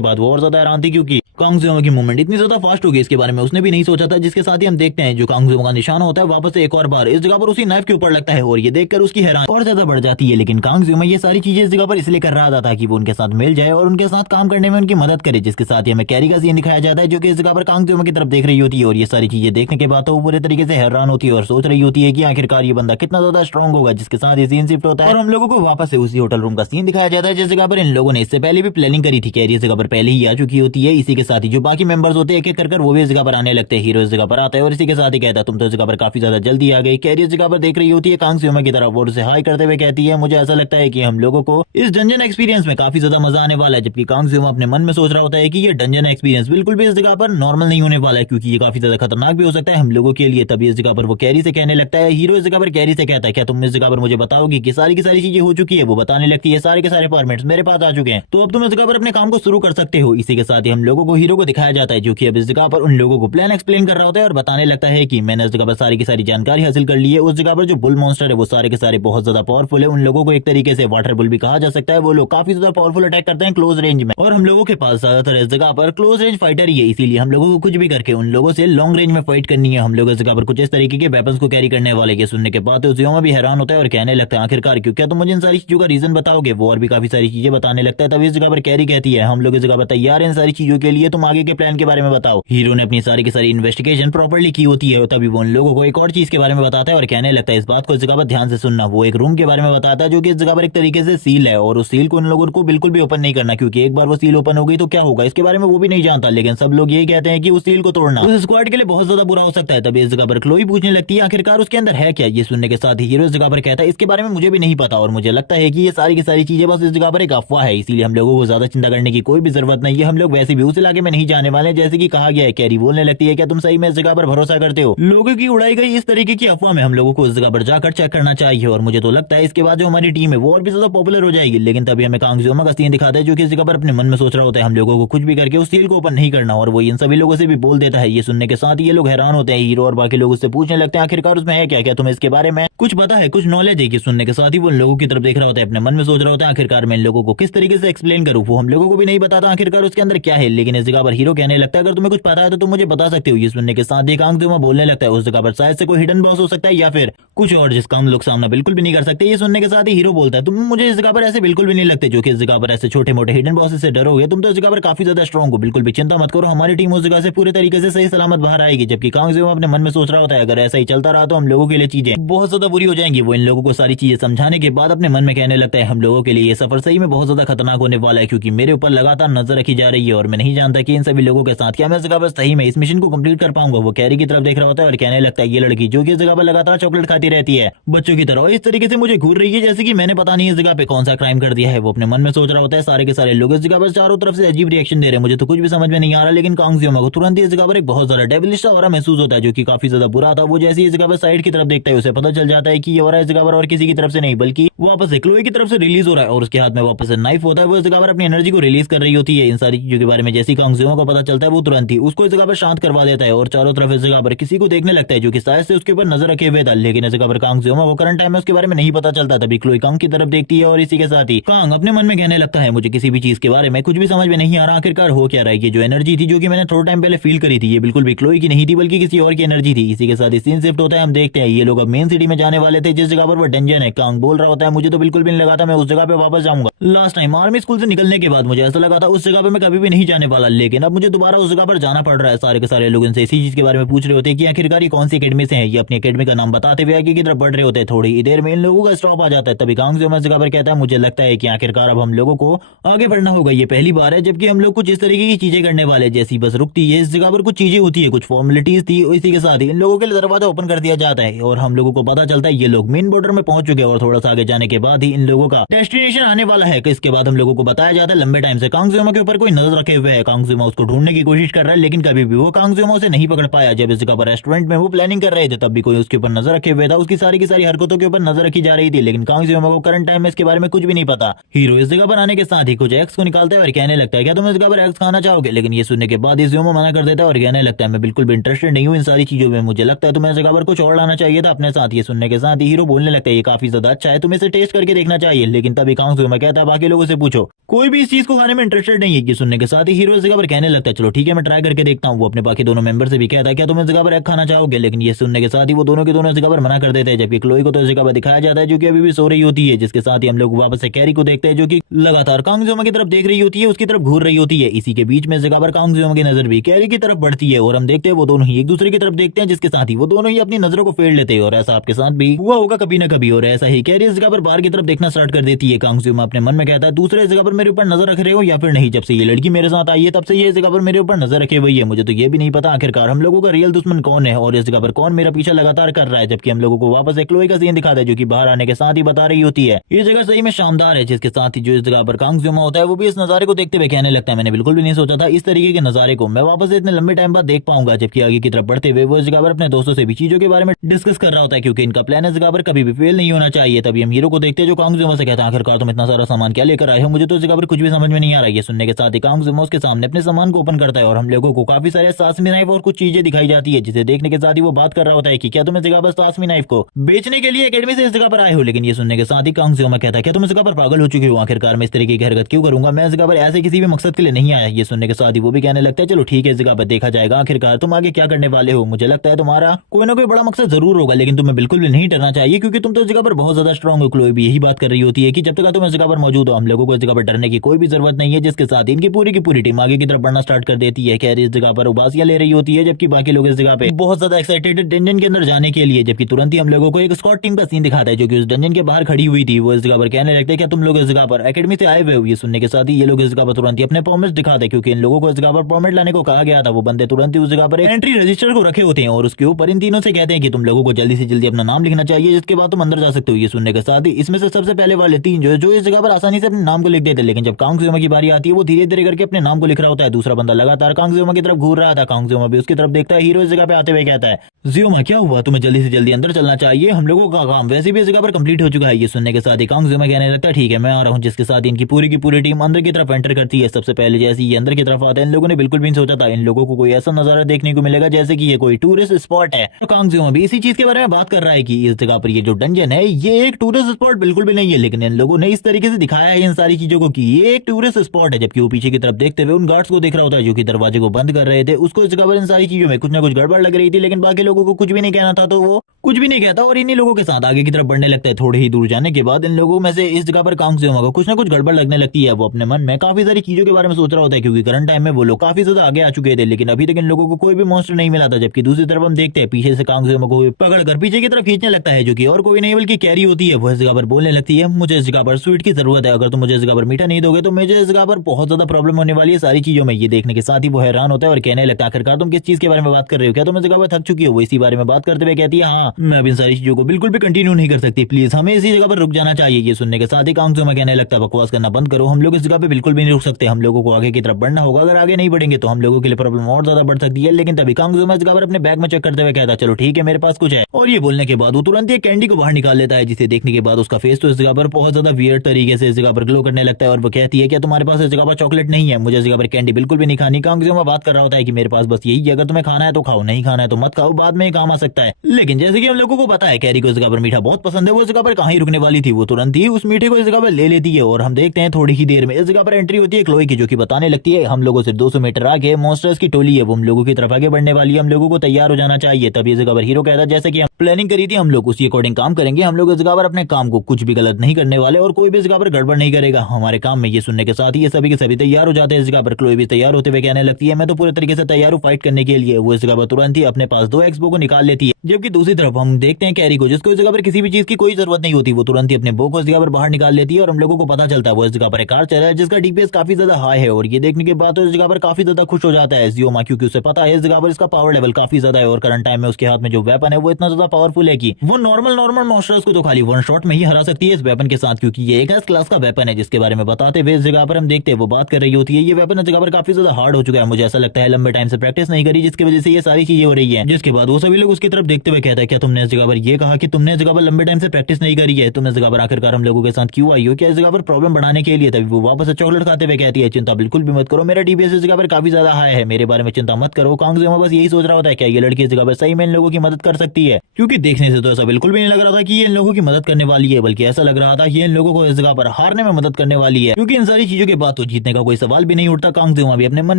बाद वो और ज्यादा हैरान थी क्योंकि कांगजुमा की मूवमेंट इतनी ज्यादा फास्ट हो गई इसके बारे में उसने भी नहीं सोचा था। जिसके साथ ही हम देखते हैं जो कांगजुमा का निशाना होता है वापस से एक और बार इस जगह पर उसी नाइफ के ऊपर लगता है और ये देखकर उसकी हैरानी और ज्यादा बढ़ जाती है। लेकिन कांगजुमा ये सारी चीजें इस जगह पर इसलिए कर रहा था ताकि वो उनके साथ मिल जाए और उनके साथ काम करने में उनकी मदद करे। जिसके साथ ही हमें कैरी का सीन दिखाया जाता है जो कि इस जगह पर कांगजुमा की तरफ देख रही होती है और ये सारी चीजें देखने के बाद तो वो पूरे तरीके से हैरान होती है और सोच रही होती है कि आखिरकार ये बंदा कितना ज्यादा स्ट्रांग होगा। जिसके साथ ही सीन शिफ्ट होता है और हम लोगों को वापस से उसी होटल रूम का सीन दिखाया जाता है जिस जगह पर इन लोगों ने इससे पहले भी प्लानिंग करी थी। कैरी इस जगह पर पहले ही आ चुकी होती है। इसी के साथ ही जो बाकी मेंबर्स होते हैं एक एक कर वो भी इस जगह पर आने लगते हैं। हीरो इस जगह पर आता है और इसी के साथ ही कहता है तुम तो इस जगह पर काफी ज्यादा जल्दी आ गई। कैरी इस जगह पर देख रही होती है कांगजुमा की तरफ और उसे हाई करते हुए कहती है मुझे ऐसा लगता है कि हम लोगों को इस डंजन एक्सपीरियंस में काफी ज्यादा मजा आने वाला है। जबकि कांगजुमा अपने मन में सोच रहा होता है कि ये डंजन एक्सपीरियंस बिल्कुल भी इस जगह पर नॉर्मल नहीं होने वाला है क्योंकि ये काफी ज्यादा खतरनाक भी हो सकता है हम लोगों के लिए। तभी इस जगह पर वो कैरी से कहने लगता है हीरो इस जगह पर कैरी से कहता है क्या तुम इस जगह पर मुझे बताओगी कि सारी की सारी चीजें हो चुकी है। वो बताने लगती है सारे के सारे फॉर्मेट्स मेरे पास आ चुके हैं तो अब तुम इस जगह पर अपने काम को शुरू कर सकते हो। इसी के साथ ही हम लोगों को हीरो को दिखाया जाता है जो कि अब इस जगह पर उन लोगों को प्लान एक्सप्लेन कर रहा होता है और बताने लगता है कि मैंने इस जगह पर सारी की सारी जानकारी हासिल कर ली है। उस जगह पर जो बुल मॉन्स्टर है वो सारे के सारे बहुत ज्यादा पावरफुल है। उन लोगों को एक तरीके से वाटर बुल भी कहा जा सकता है। वो लोग काफी ज्यादा पावरफुल अटैक करते हैं क्लोज रेंज में और हम लोगों के पास ज्यादातर इस जगह पर क्लोज रेंज फाइटर ही है। इसीलिए हम लोगों को कुछ भी करके उन लोगों से लॉन्ग रेंज में फाइट करनी है। हम लोग इस जगह पर कुछ इस तरीके के वेपन्स को कैरी करने वाले के सुनने के बाद उजियोमा भी हैरान होता है और कहने लगता है आखिरकार क्यों क्या तुम मुझे इन सारी चीजों का रीजन बताओगे। वो और भी काफी सारी चीजें बताने लगता है। तभी इस जगह पर कैरी कहती है हम लोग इस जगह पर तैयार है इन सारी चीजों के लिए, तुम आगे के प्लान के बारे में बताओ। हीरो ने अपनी सारी की सारी इन्वेस्टिगेशन प्रॉपर्ली की होती है तभी वो उन लोगों को एक और चीज के बारे में बताता है और कहने लगता है इस बात को इस जगह पर ध्यान से सुनना। वो एक रूम के बारे में बताता है जो कि इस जगह पर एक तरीके से सील है और उस सील को उन लोगों को बिल्कुल भी ओपन नहीं करना क्योंकि एक बार वो सील ओपन हो गई तो क्या होगा इसके बारे में वो भी नहीं जानता। लेकिन सब लोग यही कहते हैं कि उस सील को तोड़ना उस स्क्वाड के लिए बहुत ज्यादा बुरा हो सकता है। तभी इस जगह पर क्लोई पूछने लगती है आखिरकार उसके अंदर है क्या। ये सुनने के साथ ही हीरो इस जगह पर कहता है इसके बारे में मुझे भी नहीं पता और मुझे लगता है कि ये सारी की सारी चीजें बस इस जगह पर एक अफवाह है। इसीलिए हम लोगों को ज्यादा चिंता करने की कोई भी जरूरत नहीं है। हम लोग वैसे भी उस इलाके में नहीं जाने वाले जैसे कि कहा गया है। कैरी बोलने लगती है क्या तुम सही में इस जगह पर भरोसा करते हो। लोगों की उड़ाई गई इस तरीके की अफवाह में हम लोगों को इस जगह पर जाकर चेक करना चाहिए और मुझे तो लगता है इसके बाद जो हमारी टीम है वो और भी ज्यादा पॉपुलर हो जाएगी। लेकिन तभी हमें कांगजुमा का सीन दिखाता है जो कि इस जगह पर अपने मन में सोच रहा होता है हम लोगों को कुछ भी करके उस सील को ओपन नहीं करना और वो इन सभी लोगों से भी बोल देता है। ये सुनने के साथ ये लोग हैरान होते हैं। हीरो और बाकी लोग उससे पूछने लगते हैं आखिरकार उसमें है क्या, क्या तुम्हें इसके बारे में कुछ पता है, कुछ नॉलेज है। कि सुनने के साथ ही वो लोगों की तरफ देख रहा होता है अपने मन में सोच रहा होता है आखिरकार मैं इन लोगों को किस तरीके से एक्सप्लेन करूं। वो हम लोगों को भी नहीं बताता आखिरकार उसके अंदर क्या है। लेकिन इस जगह पर हीरो कहने लगता है अगर तुम्हें कुछ पता है तो तुम मुझे बता सकते हो। ये सुनने के साथ ही कांगजुमा बोलने लगता है उस जगह पर शायद से कोई हिडन बॉस हो सकता है या फिर कुछ और जिसका हम लोग सामना बिल्कुल भी नहीं कर सकते। ये सुनने के साथ ही हीरो बोलता है तुम मुझे इस जगह पर ऐसे बिल्कुल भी नहीं लगते जो कि इस जगह पर ऐसे छोटे मोटे हिडन बॉस से डरोगे। तुम तो इस जगह पर काफी ज्यादा स्ट्रॉन्ग हो, बिल्कुल भी चिंता मत करो, हमारी टीम उस जगह से पूरे तरीके से सही सलामत बाहर आएगी। जबकि कांगजुमा अपने मन में सोच रहा होता है अगर ऐसा ही चलता रहा तो हम लोगों के लिए चीजें बहुत ज्यादा बुरी हो जाएंगी। वो इन लोगों को सारी चीजें समझाने के बाद अपने मन में कहने लगता है हम लोगों के लिए ये सफर सही में बहुत ज्यादा खतरनाक होने वाला है क्योंकि मेरे ऊपर लगातार नजर रखी जा रही है और मैं नहीं जानता कि इन सभी लोगों के साथ क्या मैं इस जगह पर सही में इस मिशन को कंप्लीट कर पाऊंगा। वो कैरी की तरफ देख रहा होता है और कहने लगता है ये लड़की जो कि इस जगह पर लगातार चॉकलेट खाती रहती है बच्चों की तरह इस तरीके से मुझे घूर रही है जैसे कि मैंने पता नहीं इस जगह पे कौन सा क्राइम कर दिया है। वो अपने मन में सोच रहा होता है। सारे के सारे लोग इस जगह पर चारों तरफ से अजीब रिएक्शन दे रहे हैं, मुझे तो कुछ भी समझ में नहीं आ रहा। लेकिन कांगजुमा को तुरंत ही इस जगह पर एक बहुत ज्यादा डेविलिश सा ऑरा महसूस होता है जो कि काफी ज्यादा बुरा था। वो जैसे इस जगह पर साइड की तरफ देखता है उसे पता चल जाता है कि ये ऑरा इस जगह पर और किसी की तरफ से नहीं बल्कि वापस से क्लोई की तरफ से रिलीज हो रहा है और उसके हाथ में वापस से नाइफ होता है। वो इस जगह पर अपनी एनर्जी को रिलीज कर रही होती है। इन सारी चीजों के बारे में जैसी कांगजुमा को पता चलता है वो तुरंत ही उसको इस जगह पर शांत करवा देता है और चारों तरफ इस जगह पर किसी को देखने लगता है जो कि शायद से उसके ऊपर नजर रखे हुए था। लेकिन इस जगह पर कांग जियोमा को करंट टाइम में उसके बारे में नहीं पता चलता। तभी क्लोई कांग की तरफ देखती है और इसी के साथ ही कांग अपने मन में कहने लगता है मुझे किसी भी चीज के बारे में कुछ भी समझ में नहीं आ रहा, आखिरकार हो क्या रहा है। ये जो एनर्जी थी जो कि मैंने थोड़ा टाइम पहले फील करी थी, ये बिल्कुल भी क्लोई की नहीं थी बल्कि किसी और की एनर्जी थी। इसी के साथ ही सीन शिफ्ट होता है, हम देखते हैं ये लोग अब मेन सिटी में जाने वाले थे जिस जगह पर वो डंजन है। कांग बोल रहा होता है मुझे तो बिल्कुल भी नहीं लगा था मैं उस जगह पे वापस जाऊंगा। लास्ट टाइम आर्मी स्कूल से निकलने के बाद मुझे ऐसा लगा था उस जगह पे मैं कभी भी नहीं जाने वाला, लेकिन अब मुझे दोबारा उस जगह पर जाना पड़ रहा है। सारे के सारे लोग इनसे इसी चीज के बारे में पूछ रहे होते हैं कि आखिरकार ये कौन सी एकेडमी से है। ये अपनी एकेडमी का नाम बताते हुए आगे की तरफ बढ़ रहे होते हैं। थोड़ी ही देर में इन लोगों का स्टॉप आ जाता है। तभी कांग जियोमा इस जगह पर कहता है मुझे लगता है कि आखिरकार अब हम लोगों को आगे बढ़ना होगा। ये पहली बार है जबकि हम लोग कुछ इस तरीके की चीजें करने वाले, जैसी बस रुकती है इस जगह पर कुछ चीजें होती है, कुछ फॉर्मेलिटीज थी। इसी के साथ ही इन लोगों के लिए दरवाजा ओपन कर दिया जाता है और हम लोगों को पता चलता है ये लोग मेन बॉर्डर में पहुंच चुके हैं और थोड़ा सा आगे जाने के बाद ही इन लोगों का डेस्टिनेशन आने वाला है। इसके बाद हम लोगों को बताया जाता है लंबे टाइम से कांग जियोमा के ऊपर कोई नजर रखे हुए है। कांग जियोमा उसको ढूंढने की कोशिश कर रहा है लेकिन कभी भी वो कांग जियोमा उसे नहीं पकड़ पाया। जब इस जगह पर रेस्टोरेंट में वो प्लानिंग कर रहे थे तब भी कोई उसके ऊपर नजर रखे हुए था, उसकी सारी की सारी हरकतों के ऊपर नजर रखी जा रही थी। लेकिन कांग जियोमा को करंट टाइम में इसके बारे में कुछ भी नहीं पता। हीरो इस जगह पर आने के साथ ही कुछ एक्स को निकालता है और कहने लगता है क्या तुम इस जगह पर एक्स खाना चाहोगे। लेकिन ये सुनने के बाद जियोमा मना कर देता है और कहने लगता है मैं बिल्कुल भी इंटरेस्टेड नहीं हूँ इन सारी चीजों में, मुझे लगता है तुम्हें इस जगह पर कुछ और लाना चाहिए था अपने साथ। ये सुनने के साथ ही हीरो बोलने लगता है ये काफी ज्यादा अच्छा है, तुम्हें इसे टेस्ट करके देखना चाहिए। लेकिन तभी कांग जियोमा कहता है बाकी लोगों से पूछो, कोई भी इस चीज को खाने में इंटरेस्टेड नहीं है। ये सुनने के साथ ही हीरो इस जगह पर कहने लगता है चलो ठीक है मैं ट्राई करके देखता हूँ। वो अपने बाकी दोनों मेंबर से भी कहता है क्या तुम इस जगह पर एग खाना चाहोगे। लेकिन ये सुनने के साथ ही वो दोनों के दोनों इस जगह पर मना कर देते हैं। जबकि क्लोई को तो इस जगह पर दिखाया जाता है जो कि अभी भी सो रही होती है। जिसके साथ ही हम लोग वापस से कैरी को देखते हैं जो कि लगातार कांग जियोमा की तरफ देख रही होती है, उसकी तरफ घूर रही होती है। इसी के बीच में इस जगह पर कांग जियोमा की नजर भी कैरी की तरफ बढ़ती है और हम देखते हैं वो दोनों ही एक दूसरे की तरफ देखते हैं, जिसके साथ ही वो दोनों ही अपनी नजरों को फेर लेते हैं। और ऐसा आपके साथ भी हुआ होगा कभी ना कभी। और ऐसा ही कैरी इस जगह पर बाहर की तरफ देखना स्टार्ट कर देती है। कांग जियोमा अपने मन में कहता है दूसरे इस जगह पर मेरे ऊपर नजर रख रहे हो या फिर नहीं। जब से ये लड़की मेरे साथ आई है तब से ये इस जगह पर मेरे ऊपर नजर रखे हुई है, मुझे तो ये भी नहीं पता आखिरकार हम लोगों का रियल दुश्मन कौन है और इस जगह पर कौन मेरा पीछा लगातार कर रहा है। जबकि हम लोगों को वापस एक क्लोई का सीन दिखाता है जो कि बाहर आने के साथ ही बता रही होती है ये जगह सही में शानदार है। जिसके साथ ही जो इस जगह पर कांग जियोमा होता है वो भी इस नजारे को देखते हुए कहने लगता है मैंने बिल्कुल भी नहीं सोचा था इस तरीके के नजारे को मैं वापस इतने लंबे टाइम बाद देख पाऊंगा। जबकि आगे की तरफ बढ़ते हुए वो इस जगह पर अपने दोस्तों से भी चीजों के बारे में डिस्कस कर रहा होता है क्योंकि इनका प्लान इस जगह पर कभी भी फेल नहीं होना चाहिए। तभी हम हीरो को देखते हैं जो कांग जियोमा से कहता है आखिरकार तुम इतना सारा सामान क्या लेकर आए हो, मुझे तो इस जगह पर कुछ भी समझ में नहीं आ रहा है। ये सुनने के साथ ही कांग जियोमा उसके सामने अपने सामान को ओपन करता है और हम लोगों को काफी सारे सासमी नाइफ और कुछ चीजें दिखाई जाती है, जिसे देखने के साथ ही वो बात कर रहा होता है कि क्या तुम इस जगह पर सासमी नाइफ को बेचने के लिए एकेडमी से इस जगह पर आए हो। लेकिन ये सुनने के साथ ही कांग जियोमा कहता है क्या तुम इस जगह पर पागल हो चुके हो, आखिरकार मैं इस तरीके की हरकत क्यों करूंगा, मैं इस जगह पर ऐसे किसी भी मकसद के लिए नहीं आया। ये सुनने के साथ ही वो भी कहने लगता है चलो ठीक है इस जगह पर देखा जाएगा आखिरकार तुम आगे क्या करने वाले हो, मुझे लगता है तुम्हारा कोई ना कोई बड़ा मकसद जरूर होगा लेकिन तुम्हें बिल्कुल भी नहीं डरना चाहिए क्योंकि तुम तो इस जगह पर बहुत ज्यादा स्ट्रांग हो। क्लोई भी यही बात कर रही होती है कि जब तक तुम इस जगह पर मौजूद हो हम लोगों को इस जगह पर डरने की कोई भी जरूरत नहीं है। जिसके साथ इनकी पूरी टीम आगे की तरफ बढ़ना स्टार्ट कर देती है। कैरी इस जगह पर उबासियां ले रही होती है जबकि बाकी लोग इस जगह पे बहुत ज्यादा एक्साइटेड डंजन के अंदर जाने के लिए। जबकि तुरंत ही हम लोगों को एक स्क्वाड टीम का सीन दिखाता है जो कि उस डंजन के बाहर खड़ी हुई थी। वो इस जगह पर कहने लगते हैं क्या तुम लोग इस जगह पर एकेडमी से आए हुए हो। ये सुनने के साथ ही ये लोग इस जगह पर तुरंत ही अपने परमिट दिखाते हैं क्योंकि इन लोगों को इस जगह पर परमिट लाने को कहा गया था। वो बंदे तुरंत ही उस जगह पर एंट्री रजिस्टर को रखे होते हैं और उसके ऊपर इन तीनों से कहते हैं कि तुम लोगों को जल्दी से जल्दी अपना नाम लिखना चाहिए जिसके बाद तुम अंदर जा सकते हो। ये सुनने के साथ ही इसमें से सबसे पहले वाले तीन जो इस जगह पर आसानी से अपने नाम को लिख देते, लेकिन जब कांग जियोमा की बारी आती है वो धीरे धीरे करके अपने नाम को लिख रहा होता है। दूसरा बंदा लगातार कांग जियोमा की तरफ घूर रहा था। कांग जियोमा भी उसकी तरफ देखता है। हीरो इस जगह पे आते हुए कहता है जियोमा क्या हुआ, तुम्हें जल्दी से जल्दी अंदर चलना चाहिए, हम लोगों का काम वैसे भी इस जगह पर कंप्लीट हो चुका है। ये सुनने के साथ ही कांग जियोमा कहने लगता है ठीक है मैं आ रहा हूँ। जिसके साथ इनकी पूरी की पूरी टीम अंदर की तरफ एंटर करती है। सबसे पहले जैसे ये अंदर की तरफ आते हैं इन लोगों ने बिल्कुल भी नहीं सोचा था इन लोगों को कोई ऐसा नजारा देखने को मिलेगा जैसे कि ये कोई टूरिस्ट स्पॉट है। तो कांग जियोमा भी इसी चीज के बारे में बात कर रहा है कि इस जगह पर ये जो डंजन है ये एक टूरिस्ट स्पॉट बिल्कुल भी नहीं है, लेकिन इन लोगों ने इस तरीके से दिखाया है इन सारी चीजों को कि ये एक टूरिस्ट स्पॉट है। जबकि वो पीछे की तरफ देखते हुए उन गार्ड्स को देख रहा होता है जो कि दरवाजे को बंद कर रहे थे। उसको इस जगह पर इन सारी चीजों में कुछ ना कुछ गड़बड़ लग रही थी, लेकिन बाकी लोगों को कुछ भी नहीं कहना था तो वो कुछ भी नहीं कहता और इन्हीं लोगों के साथ आगे की तरफ बढ़ने लगता है। थोड़े ही दूर जाने के बाद इन लोगों में से इस जगह पर कांग जियोमा को कुछ ना कुछ गड़बड़ लगने लगती है। वो अपने मन में काफी सारी चीजों के बारे में सोच रहा होता है क्योंकि करंट टाइम में वो लोग काफी ज्यादा आगे आ चुके थे, लेकिन अभी तक इन लोगों को कोई भी मॉन्स्टर नहीं मिला था। जबकि दूसरी तरफ हम देखते हैं पीछे से कांग जियोमा को पकड़कर पीछे की तरफ खींचने लगता है जो कि और कोई नहीं बल्कि कैरी होती है। वो इस जगह पर बोलने लगती है मुझे इस जगह पर स्वीट की जरूरत है, अगर तुम मुझे इस जगह पर मीठा नहीं दोगे तो मुझे इस जगह पर बहुत ज्यादा प्रॉब्लम होने वाली है सारी चीजों में। ये देखने के साथ ही वो हैरान होता है और कहने लगता है आखिरकार तुम किस चीज के बारे में बात कर रहे हो, क्या तुम इस जगह पर थक चुकी हो। वो इसी बारे में बात करते हुए कहती है हाँ मैं अब इन सारी चीजों को बिल्कुल भी कंटिन्यू नहीं कर सकती, प्लीज हमें इसी जगह पर रुक जाना चाहिए। ये सुनने के साथ ही कांग जियोमा कहने लगता है बकवास करना बंद करो, हम लोग इस जगह पे बिल्कुल भी नहीं रुक सकते, हम लोगों को आगे की तरफ बढ़ना होगा, अगर आगे नहीं बढ़ेंगे तो हम लोगों के लिए प्रॉब्लम और ज्यादा बढ़ सकती है। लेकिन तभी कांग जियोमा इस जगह पर अपने बैग में चेक करते हुए कहता है चलो ठीक है मेरे पास कुछ है, और ये बोलने के बाद वो तुरंत एक कैंडी को बाहर निकाल लेता है जिसे देखने के बाद उसका फेस तो इस जगह पर बहुत ज्यादा वियर्ड तरीके से इस जगह पर ग्लो करने लगता है और वो कहती है क्या तुम्हारे पास इस जगह पर चॉकलेट नहीं है, मुझे इस जगह पर कैंडी बिल्कुल भी नहीं खानी। कांग जियोमा बात कर रहा होता है कि मेरे पास बस यही है, अगर तुम्हें खाना है तो खाओ, नहीं खाना है तो मत खाओ, बाद में ही काम आ सकता है। लेकिन जैसे कि हम लोगों को पता है कैरी को इस जगह पर मीठा बहुत पसंद है, वो इस जगह पर कहाँ ही रुकने वाली थी, वो तुरंत ही उस मीठे को इस जगह पर ले लेती है। और हम देखते हैं थोड़ी ही देर में इस जगह पर एंट्री होती है क्लोई की, जो कि बताने लगती है हम लोगों से 200 मीटर आगे मॉन्स्टर्स की टोली है, वो हम लोगों की तरफ आगे बढ़ने वाली है, हम लोगों को तैयार हो जाना चाहिए। तभी इस जगह पर हीरो कहता है जैसे कि हम प्लानिंग करी थी हम लोग उसी अकॉर्डिंग काम करेंगे, हम लोग इस जगह पर अपने काम को कुछ भी गलत नहीं करने वाले और कोई भी इस जगह पर गड़बड़ नहीं करेगा हमारे काम में। ये सुनने के साथ ही ये सभी के सभी तैयार हो जाते हैं। इस जगह पर क्लोई भी तैयार होते हुए कहने लगती है मैं तो पूरे तरीके से तैयार हूँ फाइट करने के लिए। वो इस जगह पर तुरंत ही अपने पास 2 एक्सबो को निकाल लेती है, जबकि दूसरी तरफ हम देखते हैं कैरी को, जिसको इस जगह पर किसी भी चीज की कोई जरूरत नहीं होती, वो तुरंत ही अपने बो को इस जगह पर बाहर निकाल लेती है और हम लोगों को पता चलता है वो इस जगह पर एक कार चल रहा है जिसका डीपीएस काफी ज्यादा हाई है। और ये देखने के बाद तो इस जगह पर काफी ज्यादा खुश हो जाता है जियोमा, क्योंकि उसे पता है इस जगह पर इसका पावर लेवल काफी ज्यादा है और करंट टाइम में उसके हाथ में जो वेपन है वो इतना ज्यादा पावरफुल है कि वो नॉर्मल मॉन्स्टर्स को तो खाली 1 शॉट में ही हरा सकती है इस वेपन के साथ, क्योंकि ये एक एस क्लास का वेपन है। जिसके बारे में बताते हुए इस जगह पर हम देखते हैं वो बात कर रही होती है ये वेपन इस जगह पर काफी ज्यादा हार्ड हो चुका है, मुझे ऐसा लगता है लंबे टाइम से प्रैक्टिस नहीं करी जिसकी वजह से ये सारी चीजें हो रही है। जिसके बाद वो सभी लोग उसकी तरफ देखते हुए कहता है क्या तुमने इस जगह पर ये कहा कि तुमने इस जगह पर लंबे टाइम से प्रैक्टिस नहीं करी है, तुम इस जगह पर आखिरकार हम लोगों के साथ क्यों आई हो, क्या इस जगह पर प्रॉब्लम बढ़ाने के लिए। तभी वो वापस से चॉकलेट खाते हुए कहती है चिंता बिल्कुल भी मत करो, मेरा डीपीएस इस जगह पर काफी ज्यादा हाई है, मेरे बारे में चिंता मत करो। कांगजुमा बस यही सोच रहा होता है क्या ये लड़की इस जगह पर सही में इन लोगों की मदद कर सकती है, क्योंकि देखने से तो ऐसा बिल्कुल भी नहीं लग रहा था कि ये इन लोगों की मदद करने वाली है, बल्कि ऐसा लग रहा था ये इन लोगों को इस जगह पर हारने में मदद करने वाली है, क्योंकि इन सारी चीजों के बाद तो जीतने का कोई सवाल भी नहीं उठता। कांगजुमा भी अपने मन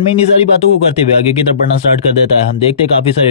में इन सारी बातों को करते हुए आगे की तरफ बढ़ना स्टार्ट कर देता है। हम देखते हैं काफी सारे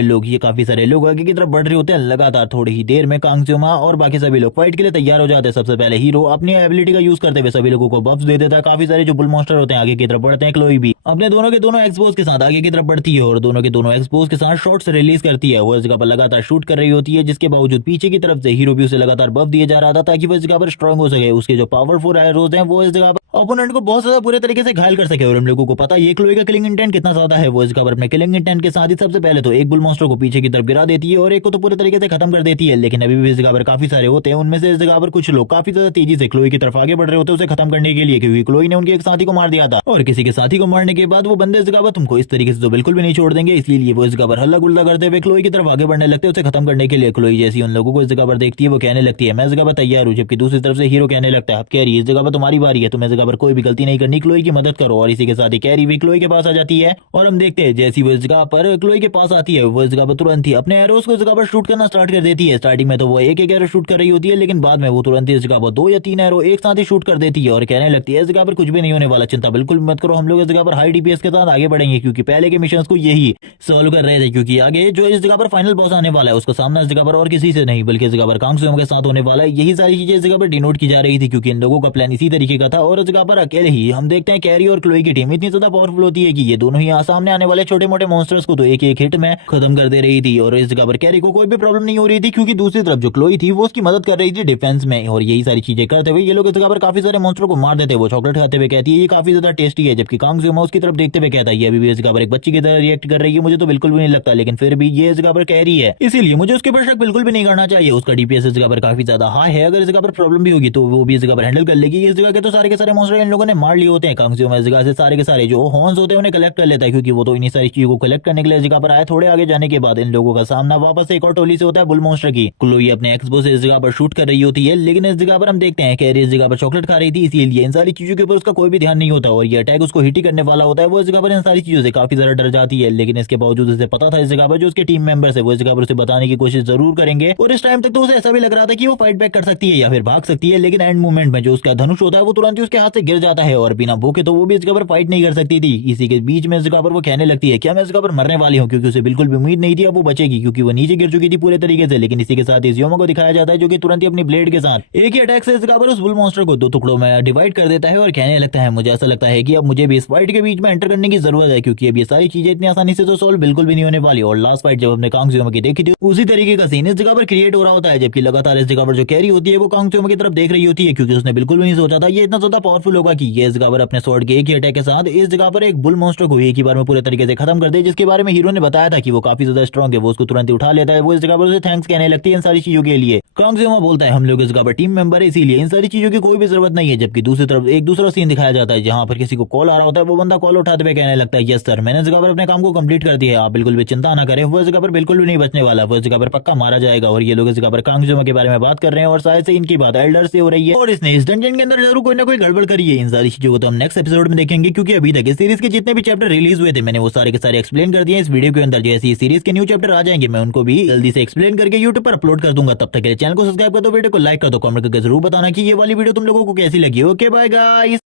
लोग आगे की तरफ बढ़ रहे होते हैं लगातार। थोड़ी ही देर में कांगजुमा और बाकी सभी लोग फाइट के लिए तैयार हो जाते हैं। सबसे पहले हीरो अपनी एबिलिटी का यूज करते हुए सभी लोगों को बफ्स दे देता है। काफी सारे जो बुल मॉन्स्टर होते हैं आगे की तरफ बढ़ते हैं। क्लोई भी अपने दोनों के दोनों एक्सपोज के साथ आगे की तरफ बढ़ती है और दोनों के दोनों एक्सपोज के साथ शॉट्स रिलीज करती है। वो इस जगह पर लगातार शूट कर रही होती है, जिसके बावजूद पीछे की तरफ से हीरो भी उसे लगातार बफ दिए जा रहा था ताकि वो इस जगह पर स्ट्रांग हो सके। उसके जो पावरफुल एरोज हैं वो इस जगह पर ओपोनेंट को बहुत ज्यादा बुरे तरीके से घायल कर सके। और हम लोगों को पता है क्लोई का किलिंग इंटेंट कितना ज्यादा है। वो इस जगह पर अपने किलिंग इंटेंट के साथ ही सबसे पहले तो एक बुल मॉन्स्टर को पीछे की तरफ गिरा देती है और एक को तो पूरे तरीके से खत्म कर देती है। लेकिन अभी भी इस जगह पर काफी सारे होते हैं, उनमें से इस जगह पर कुछ लोग काफी ज्यादा तेजी से क्लोई की तरफ आगे बढ़ रहे होते हैं उसे खत्म करने के लिए, क्योंकि क्लोई ने उनके एक साथी को मार दिया था और किसी के साथी को मारने के बाद वो बंदे इस जगह पर तुमको इस तरीके से तो बिल्कुल भी नहीं छोड़ देंगे। इसलिए वो इस जगह पर हल्ला गुल्ला करते हुए क्लोई की तरफ आगे बढ़ने लगते हैं उसे खत्म करने के लिए। क्लोई जैसी उन लोगों को इस जगह पर देखती है वो कहने लगती है मैं इस जगह पर तैयार हूँ, जबकि दूसरी तरफ से हीरो कहने लगता है अब कैरी इस जगह पर तुम्हारी बारी है, तुम इस जगह पर कोई भी गलती नहीं करनी, क्लोई की मदद करो। और इसी के साथ ही कैरी भी क्लोई के पास आ जाती है और हम देखते हैं जैसी वो इस जगह पर क्लोई के पास आती है वो इस जगह पर तुरंत ही अपने एरोस को इस जगह पर शूट करना स्टार्ट कर देती है। स्टार्टिंग में तो वो एक एरो शूट कर रही होती है, लेकिन बाद में वो तुरंत ही इस जगह पर 2 या 3 एरो एक साथ ही शूट कर देती है और कहने लगती है इस जगह पर कुछ भी नहीं होने वाला, चिंता बिल्कुल मत करो, हम लोग इस जगह पर हाई डीपीएस के साथ आगे बढ़ेंगे, क्योंकि पहले के मिशन को यही सॉल्व कर रहे थे, क्योंकि आगे जो इस जगह पर फाइनल बॉस आने वाला है उसका सामना इस जगह पर और किसी से नहीं बल्कि इस जगह पर कांगसुमा के साथ होने वाला है। यही सारी चीजें इस जगह पर डिनोट की जा रही थी, क्योंकि इन लोगों का प्लान इसी तरीके का था। और इस जगह पर अकेले ही हम देखते हैं कैरी और क्लोई की टीम इतनी ज्यादा पावरफुल होती है कि ये दोनों ही सामने आने वाले छोटे मोटे मॉन्स्टर्स को तो एक एक हिट में खत्म कर दे रही थी। और इस जगह पर कैरी को कोई भी प्रॉब्लम नहीं हो रही थी, क्योंकि दूसरी तरफ जो क्लोई थी वो उसकी मदद कर रही थी डिफेंस में। और यही सारी चीजें करते हुए ये लोग इस जगह पर काफी सारे मॉन्स्टर को मार देते हैं। वो चॉकलेट खाते हुए कहती है ये काफी ज्यादा टेस्टी है, जबकि कांगसुमा उसकी तरफ देखते हुए कहता है ये अभी भी इस जगह पर एक बच्ची की तरह रिएक्ट कर रही है, मुझे तो बिल्कुल भी नहीं लगता, लेकिन फिर भी ये इस जगह पर कैरी है इसीलिए मुझे उसके ऊपर शक बिल्कुल भी नहीं करना चाहिए। उसका डीपीएस इस जगह पर काफी ज्यादा हाई है, अगर इस जगह पर प्रॉब्लम भी होगी तो वो भी इस जगह पर हैंडल कर लेगी। इस जगह के तो सारे के सारे मॉन्स्टर इन लोगों ने मार लिए होते हैं। कांगसुमा इस जगह से सारे के सारे जो हॉर्न्स होते हैं उन्हें कलेक्ट कर लेता है, क्योंकि वो तो इन्हीं सारी चीजों को कलेक्ट करने के लिए इस जगह पर आया। थोड़े आगे जाने के बाद इन लोगों का सामना वापस एक और टोली से होता है बुल मॉन्स्टर की। क्लोई अपने एक्सबो से इस जगह पर शूट कर रही होती है, लेकिन इस जगह पर हम देखते हैं कैरी इस जगह पर चॉकलेट खा रही थी, इसीलिए इन सारी चीजों के ऊपर उसका कोई भी ध्यान नहीं होता और ये अटैक उसको हिट ही करने वाला होता है। वो इस जगह पर इन सारी चीजों से काफी ज्यादा डर जाती है, लेकिन इसके बावजूद उसे पता था इस जगह पर जो उसके टीम मेंबर्स है वो इस जगह पर उसे बताने की कोशिश जरूर करेंगे। और इस टाइम तक तो उसे ऐसा भी लग रहा था कि वो फाइट बैक कर सकती है या फिर भाग सकती है, लेकिन एंड मूवमेंट में जो उसका धनुष होता है वो तुरंत ही उसके हाथ से गिर जाता है और बिना भूखे तो वो भी इस जगह पर फाइट नहीं कर सकती थी। इसी के बीच में इस जगह पर वो कहने लगती है क्या मैं इस जगह पर मरने वाली हूँ, क्योंकि उसे बिल्कुल भी उम्मीद नहीं थी अब वो बचेगी, क्योंकि वो नीचे गिर चुकी थी पूरे तरीके से। लेकिन इसी के साथ इस जियोमा को दिखाया जाता है जो कि तुरंत ही अपनी ब्लेड के साथ एक ही अटैक से इस जगह पर उस बुल मॉन्स्टर को 2 टुकड़ों में डिवाइड कर देता है और कहने लगता है मुझे ऐसा लगता है कि अब मुझे भी इस फाइट के बीच में एंटर करने की जरूरत है, क्योंकि अब ये सारी चीजें इतनी आसानी से तो सॉल्व बिल्कुल भी नहीं होने वाली। और लास्ट फाइट जब हमने कांगसुमा की देखी थी उसी तरीके का सीन इस जगह पर क्रिएट हो रहा होता है, जबकि लगातार इस जगह पर जो कैरी होती है वो कांगसुमा की तरफ देख रही होती है, क्योंकि उसने बिल्कुल भी नहीं सोचा था ये इतना ज्यादा पावरफुल होगा कि ये इस जगह पर अपने स्वॉर्ड के एक ही अटैक के साथ इस जगह पर एक बुल मॉन्स्टर को एक ही बार में पूरे तरीके से खत्म कर दे, जिसके बारे में हीरो ने बताया था कि वो काफी ज्यादा स्ट्रॉन्ग है। वो उसको तुरंत ही उठा लेता जाता है। वो इस जगह पर उसे थैंक्स कहने लगती है इन सारी चीजों के लिए। कांग जियोमा बोलता है हम लोग इस जगह पर टीम मेंबर है, इसीलिए इन सारी चीजों की कोई भी जरूरत नहीं है। जबकि दूसरी तरफ एक दूसरा सीन दिखाया जाता है जहाँ पर किसी को कॉल आ रहा होता है, वो बंदा कॉल उठाते हुए कहने लगता है यस सर, मैंने इस जगह पर अपने काम को कंप्लीट कर दिया है, आप बिल्कुल भी चिंता ना करें। वो इस जगह पर बिल्कुल भी नहीं बचने वाला, वो इस जगह पर पक्का मारा जाएगा। और ये लोग इस जगह पर कांग जियोमा के बारे में बात कर रहे हैं और शायद से इनकी बात एल्डर से हो रही है और इसने इस डंजन के अंदर जरूर कोई ना कोई गड़बड़ करी है। इन सारी चीजों को तो हम नेक्स्ट एपिसोड में देखेंगे, क्योंकि अभी तक इस सीरीज के जितने भी चैप्टर रिलीज हुए थे मैंने वो सारे के सारे एक्सप्लेन कर दिए इस वीडियो के अंदर। जैसे इस सीरीज के न्यू चैप्टर आ जाएंगे मैं उनको भी जल्दी से एक्सप्लेन करके यूट्यूब पर अपलोड कर दूंगा। तब तक के लिए चैनल को सब्सक्राइब कर दो, वीडियो को लाइक कर दो, कमेंट करके जरूर बताना कि ये वाली वीडियो तुम लोगों को कैसी लगी। Okay bye guys.